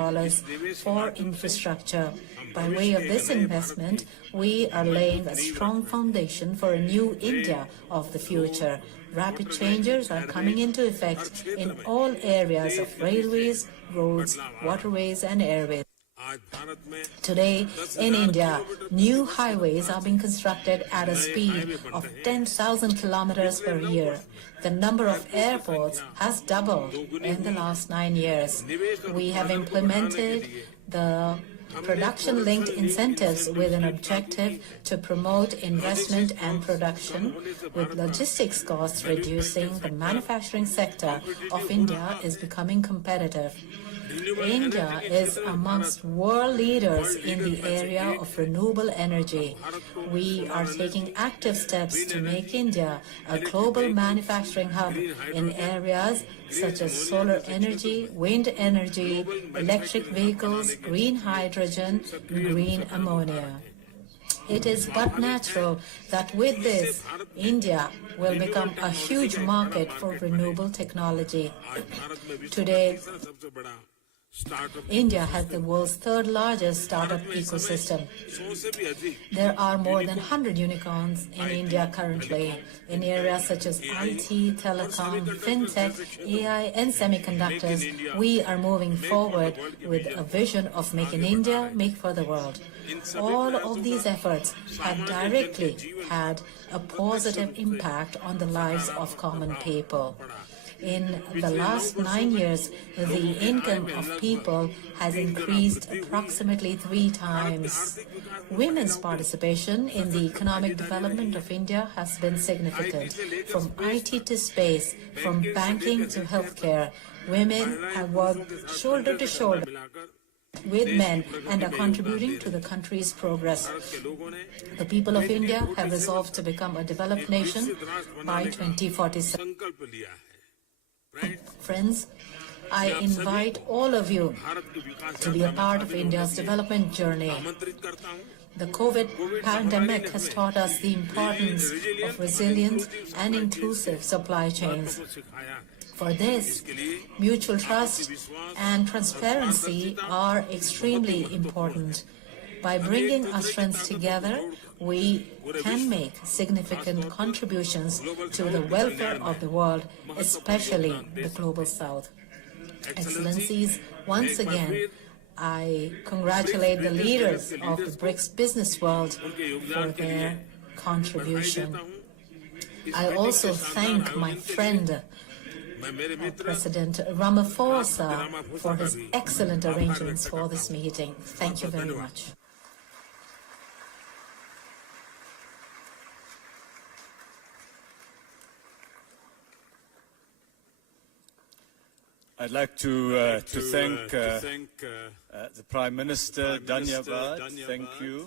for infrastructure. By way of this investment, we are laying a strong foundation for a new India of the future. Rapid changes are coming into effect in all areas of railways, roads, waterways, and airways. Today, in India, new highways are being constructed at a speed of 10,000 kilometers per year. The number of airports has doubled in the last 9 years. We have implemented the production-linked incentives with an objective to promote investment and production, with logistics costs reducing. The manufacturing sector of India is becoming competitive. India is amongst world leaders in the area of renewable energy. We are taking active steps to make India a global manufacturing hub in areas such as solar energy, wind energy, electric vehicles, green hydrogen, and green ammonia. It is but natural that with this, India will become a huge market for renewable technology. Today, India has the world's third largest startup ecosystem. There are more than 100 unicorns in India currently in areas such as IT, telecom, fintech, AI, and semiconductors. We are moving forward with a vision of Make in India, Make for the World. All of these efforts have directly had a positive impact on the lives of common people. In the last 9 years, the income of people has increased approximately 3 times. Women's participation in the economic development of India has been significant. From IT to space, from banking to healthcare, women have worked shoulder to shoulder with men and are contributing to the country's progress. The people of India have resolved to become a developed nation by 2047. Friends, I invite all of you to be a part of India's development journey. The COVID pandemic has taught us the importance of resilient and inclusive supply chains. For this, mutual trust and transparency are extremely important. By bringing our strengths together, we can make significant contributions to the welfare of the world, especially the Global South. Excellencies, once again, I congratulate the leaders of the BRICS business world for their contribution. I also thank my friend, President Ramaphosa, for his excellent arrangements for this meeting. Thank you very much. I'd like to thank the Prime Minister, Dhanyavad. Thank you.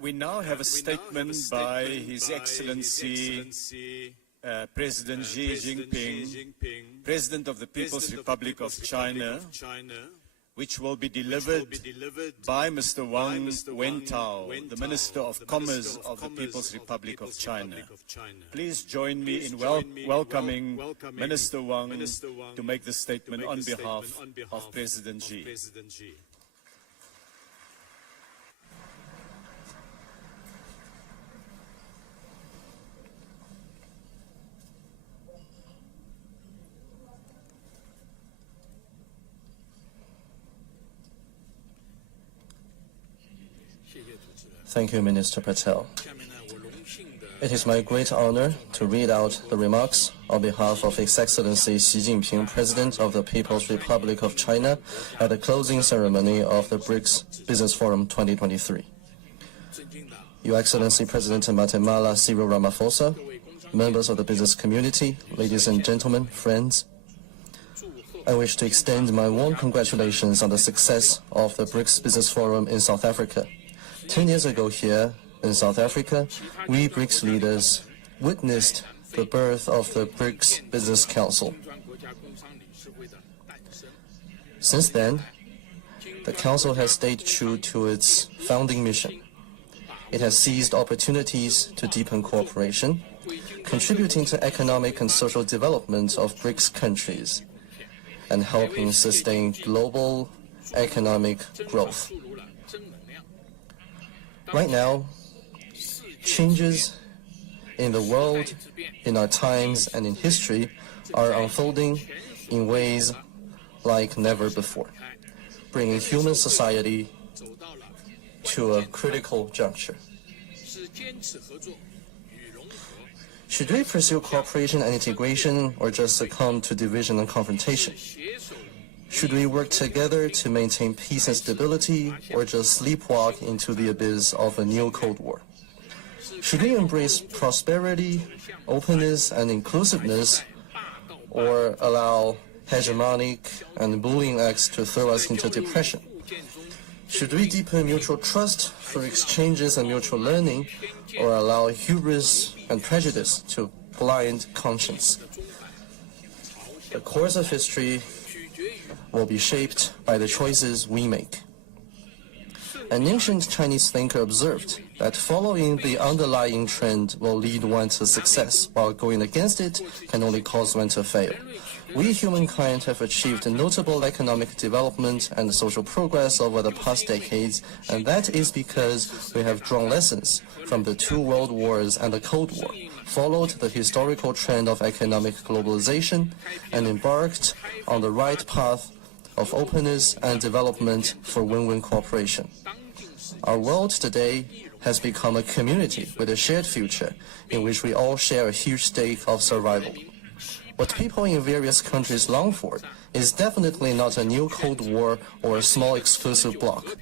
We now have a statement by His Excellency President Xi Jinping, President of the People's Republic of China, which will be delivered by Mr. Wang Wentao, the Minister of Commerce of the People's Republic of China. Please join me in welcoming Minister Wang to make the statement on behalf of President Xi. Thank you, Minister Patel. It is my great honor to read out the remarks on behalf of His Excellency Xi Jinping, President of the People's Republic of China, at the closing ceremony of the BRICS Business Forum 2023. Your Excellency President Matemala Cyril Ramaphosa, members of the business community, ladies and gentlemen, friends, I wish to extend my warm congratulations on the success of the BRICS Business Forum in South Africa. 10 years ago here in South Africa, we BRICS leaders witnessed the birth of the Brics Business Council. Since then, the Council has stayed true to its founding mission. It has seized opportunities to deepen cooperation, contributing to economic and social development of BRICS countries and helping sustain global economic growth. Right now, changes in the world, in our times, and in history are unfolding in ways like never before, bringing human society to a critical juncture. Should we pursue cooperation and integration or just succumb to division and confrontation? Should we work together to maintain peace and stability or just sleepwalk into the abyss of a new Cold War? Should we embrace prosperity, openness, and inclusiveness or allow hegemonic and bullying acts to throw us into depression? Should we deepen mutual trust through exchanges and mutual learning, or allow hubris and prejudice to blind conscience? The course of history will be shaped by the choices we make. An ancient Chinese thinker observed that following the underlying trend will lead one to success, while going against it can only cause one to fail. We humankind have achieved notable economic development and social progress over the past decades, and that is because we have drawn lessons from the 2 world wars and the Cold War, followed the historical trend of economic globalization, and embarked on the right path of openness and development for win-win cooperation. Our world today has become a community with a shared future in which we all share a huge stake of survival. What people in various countries long for is definitely not a new Cold War or a small exclusive bloc.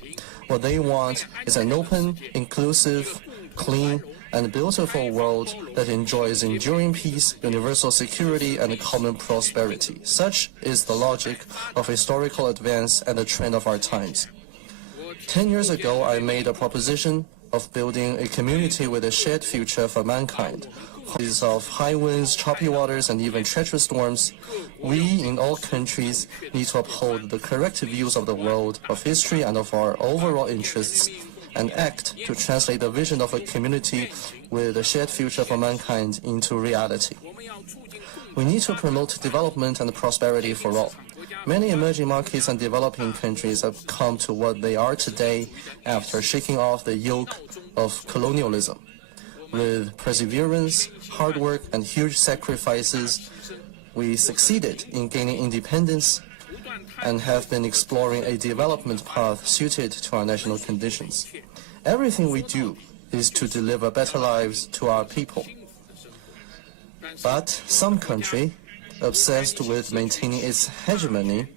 What they want is an open, inclusive, clean, and beautiful world that enjoys enduring peace, universal security, and common prosperity. Such is the logic of historical advance and the trend of our times. 10 years ago, I made a proposition of building a community with a shared future for mankind. Of high winds, choppy waters, and even treacherous storms, we in all countries need to uphold the correct views of the world, of history, and of our overall interests, and act to translate the vision of a community with a shared future for mankind into reality. We need to promote development and prosperity for all. Many emerging markets and developing countries have come to what they are today after shaking off the yoke of colonialism. With perseverance, hard work, and huge sacrifices, we succeeded in gaining independence and have been exploring a development path suited to our national conditions. Everything we do is to deliver better lives to our people. But some country, obsessed with maintaining its hegemony,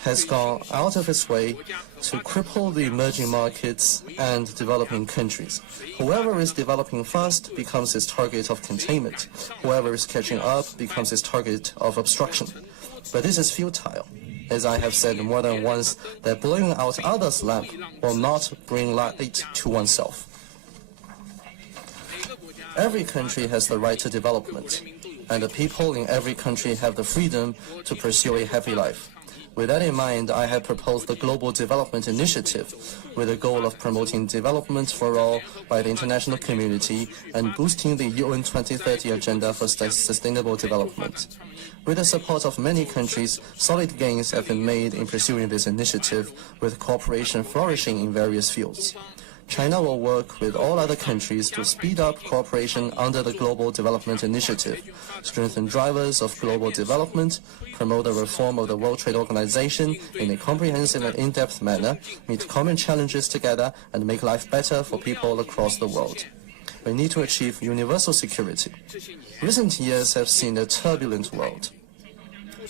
has gone out of its way to cripple the emerging markets and developing countries. Whoever is developing fast becomes its target of containment. Whoever is catching up becomes its target of obstruction. But this is futile. As I have said more than once, that blowing out others' lamp will not bring light to oneself. Every country has the right to development, and the people in every country have the freedom to pursue a happy life. With that in mind, I have proposed the Global Development Initiative with the goal of promoting development for all by the international community and boosting the UN 2030 Agenda for Sustainable Development. With the support of many countries, solid gains have been made in pursuing this initiative, with cooperation flourishing in various fields. China will work with all other countries to speed up cooperation under the Global Development Initiative, strengthen drivers of global development, promote the reform of the World Trade Organization in a comprehensive and in-depth manner, meet common challenges together, and make life better for people across the world. We need to achieve universal security. Recent years have seen a turbulent world.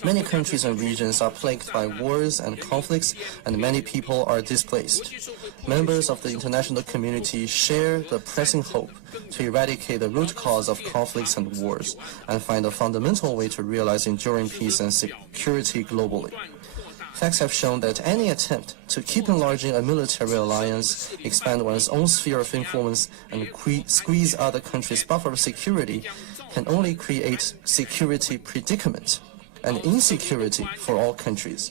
Many countries and regions are plagued by wars and conflicts, and many people are displaced. Members of the international community share the pressing hope to eradicate the root cause of conflicts and wars, and find a fundamental way to realize enduring peace and security globally. Facts have shown that any attempt to keep enlarging a military alliance, expand one's own sphere of influence, and squeeze other countries' buffer of security can only create security predicament and insecurity for all countries.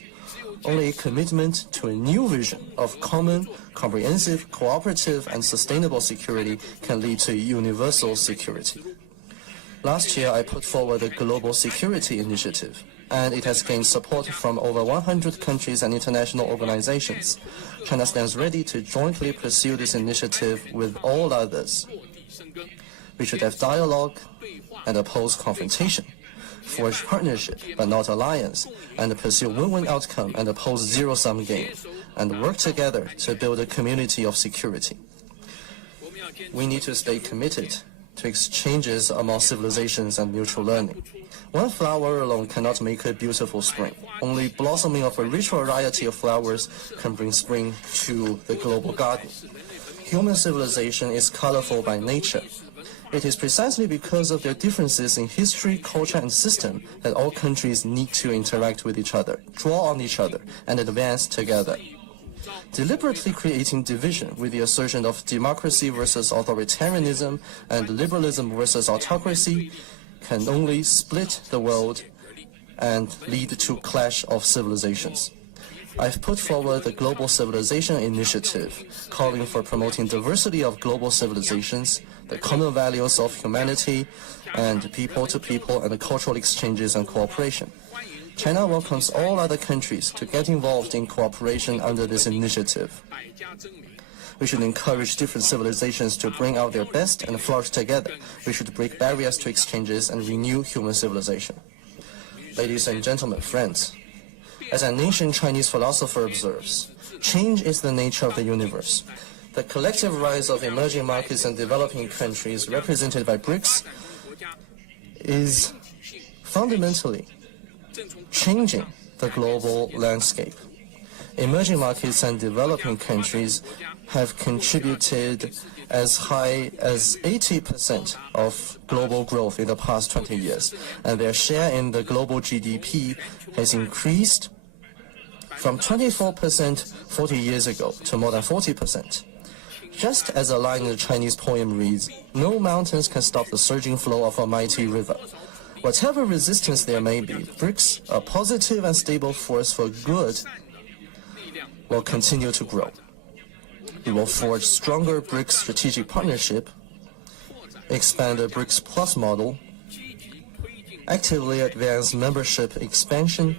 Only a commitment to a new vision of common, comprehensive, cooperative, and sustainable security can lead to universal security. Last year, I put forward the Global Security Initiative, and it has gained support from over 100 countries and international organizations. China stands ready to jointly pursue this initiative with all others. We should have dialogue and oppose confrontation, forge partnership but not alliance, and pursue win-win outcome and oppose zero-sum game, and work together to build a community of security. We need to stay committed to exchanges among civilizations and mutual learning. One flower alone cannot make a beautiful spring. Only blossoming of a rich variety of flowers can bring spring to the global garden. Human civilization is colorful by nature. It is precisely because of their differences in history, culture, and system that all countries need to interact with each other, draw on each other, and advance together. Deliberately creating division with the assertion of democracy versus authoritarianism and liberalism versus autocracy can only split the world and lead to clash of civilizations. I've put forward the Global Civilization Initiative, calling for promoting diversity of global civilizations, the common values of humanity, and people-to-people and cultural exchanges and cooperation. China welcomes all other countries to get involved in cooperation under this initiative. We should encourage different civilizations to bring out their best and flourish together. We should break barriers to exchanges and renew human civilization. Ladies and gentlemen, friends, as an ancient Chinese philosopher observes, change is the nature of the universe. The collective rise of emerging markets and developing countries represented by Brics is fundamentally changing the global landscape. Emerging markets and developing countries have contributed as high as 80% of global growth in the past 20 years, and their share in the global GDP has increased from 24% 40 years ago to more than 40%. Just as a line in the Chinese poem reads, "No mountains can stop the surging flow of a mighty river." Whatever resistance there may be, Brics, a positive and stable force for good, will continue to grow. We will forge stronger Brics strategic partnership, expand the Brics Plus model, actively advance membership expansion,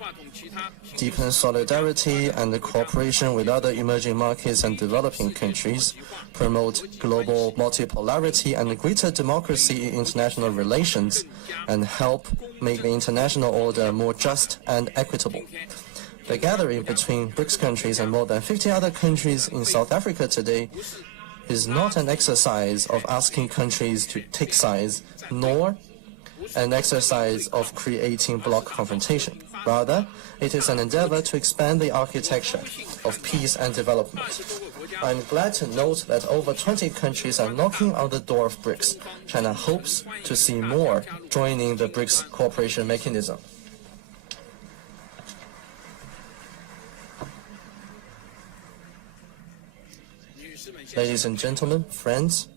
deepen solidarity and cooperation with other emerging markets and developing countries, promote global multipolarity and greater democracy in international relations, and help make the international order more just and equitable. The gathering between Brics countries and more than 50 other countries in South Africa today is not an exercise of asking countries to take sides, nor an exercise of creating bloc confrontation. Rather, it is an endeavor to expand the architecture of peace and development. I'm glad to note that over 20 countries are knocking on the door of Brics. China hopes to see more joining the Brics cooperation mechanism. Ladies and gentlemen, friends,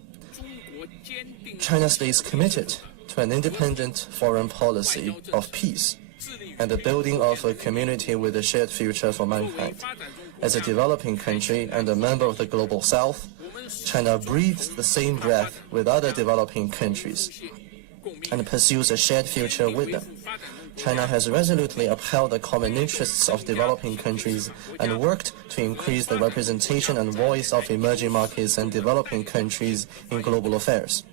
China stays committed to an independent foreign policy of peace and the building of a community with a shared future for mankind. As a developing country and a member of the Global South, China breathes the same breath with other developing countries and pursues a shared future with them. China has resolutely upheld the common interests of developing countries and worked to increase the representation and voice of emerging markets and developing countries in global affairs.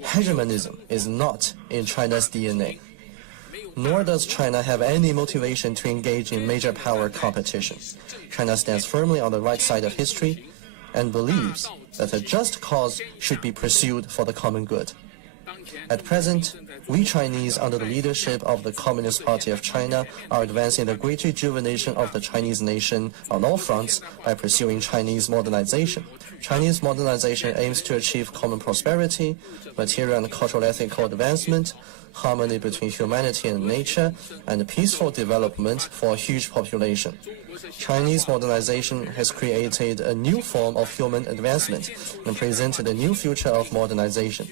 Hegemonism is not in China's DNA, nor does China have any motivation to engage in major power competition. China stands firmly on the right side of history and believes that a just cause should be pursued for the common good. At present, we Chinese, under the leadership of the Communist Party of China, are advancing the great rejuvenation of the Chinese nation on all fronts by pursuing Chinese modernization. Chinese modernization aims to achieve common prosperity, material and cultural ethical advancement, harmony between humanity and nature, and peaceful development for a huge population. Chinese modernization has created a new form of human advancement and presented a new future of modernization.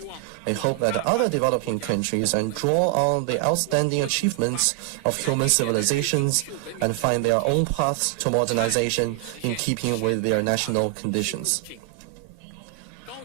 We hope that other developing countries and draw on the outstanding achievements of human civilizations and find their own paths to modernization in keeping with their national conditions.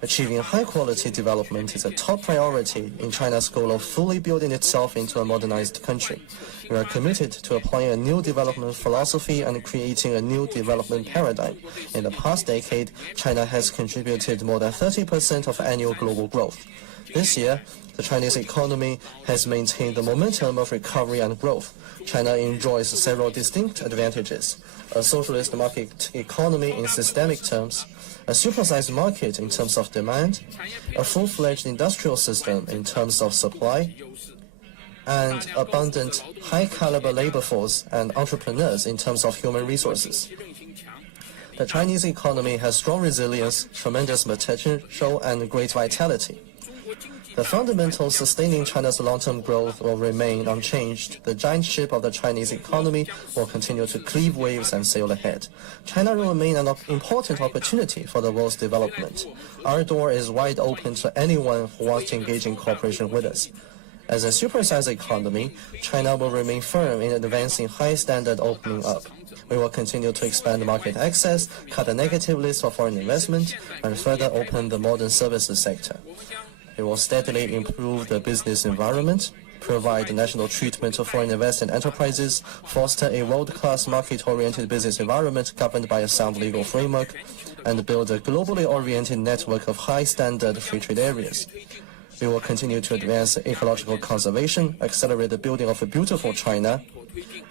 Achieving high-quality development is a top priority in China's goal of fully building itself into a modernized country. We are committed to applying a new development philosophy and creating a new development paradigm. In the past decade, China has contributed more than 30% of annual global growth. This year, the Chinese economy has maintained the momentum of recovery and growth. China enjoys several distinct advantages: a socialist market economy in systemic terms, a supersized market in terms of demand, a full-fledged industrial system in terms of supply, and abundant high-caliber labor force and entrepreneurs in terms of human resources. The Chinese economy has strong resilience, tremendous potential, and great vitality. The fundamentals sustaining China's long-term growth will remain unchanged. The giant ship of the Chinese economy will continue to cleave waves and sail ahead. China will remain an important opportunity for the world's development. Our door is wide open to anyone who wants to engage in cooperation with us. As a supersized economy, China will remain firm in advancing high-standard opening up. We will continue to expand market access, cut the negative list of foreign investment, and further open the modern services sector. We will steadily improve the business environment, provide national treatment to foreign investment enterprises, foster a world-class market-oriented business environment governed by a sound legal framework, and build a globally oriented network of high-standard free trade areas. We will continue to advance ecological conservation, accelerate the building of a beautiful China,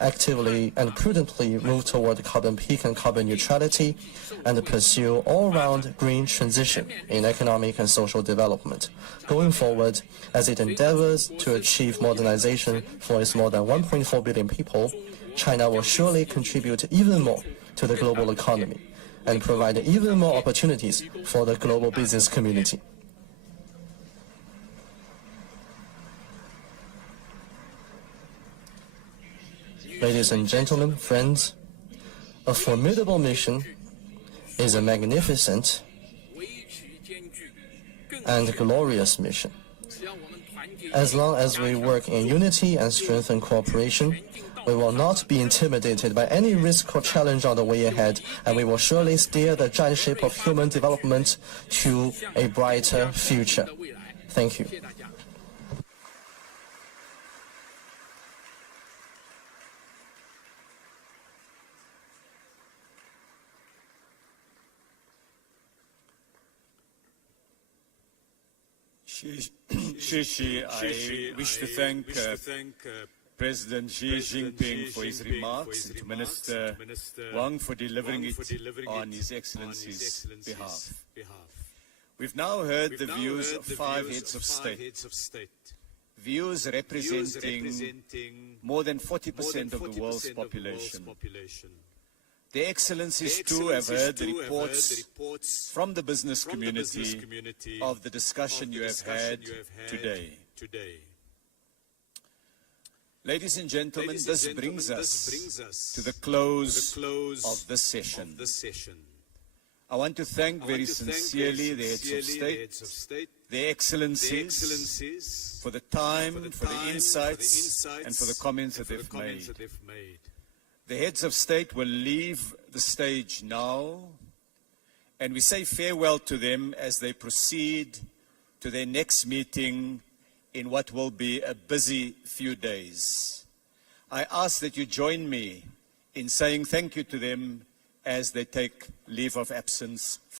actively and prudently move toward carbon peak and carbon neutrality, and pursue all-round green transition in economic and social development. Going forward, as it endeavors to achieve modernization for its more than 1.4 billion people, China will surely contribute even more to the global economy and provide even more opportunities for the global business community. Ladies and gentlemen, friends, a formidable mission is a magnificent and glorious mission. As long as we work in unity and strengthen cooperation, we will not be intimidated by any risk or challenge on the way ahead, and we will surely steer the giant ship of human development to a brighter future. Thank you. Shishi, I wish to thank President Xi Jinping for his remarks and to Minister Wang for delivering it on His Excellency's behalf. We've now heard the views of 5 heads of state, views representing more than 40% of the world's population. The Excellencies too have heard the reports from the business community of the discussion you have had today. Ladies and gentlemen, this brings us to the close of this session. I want to thank very sincerely the heads of state, the Excellencies, for the time, for the insights, and for the comments that they've made. The heads of state will leave the stage now, and we say farewell to them as they proceed to their next meeting in what will be a busy few days. I ask that you join me in saying thank you to them as they take leave of absence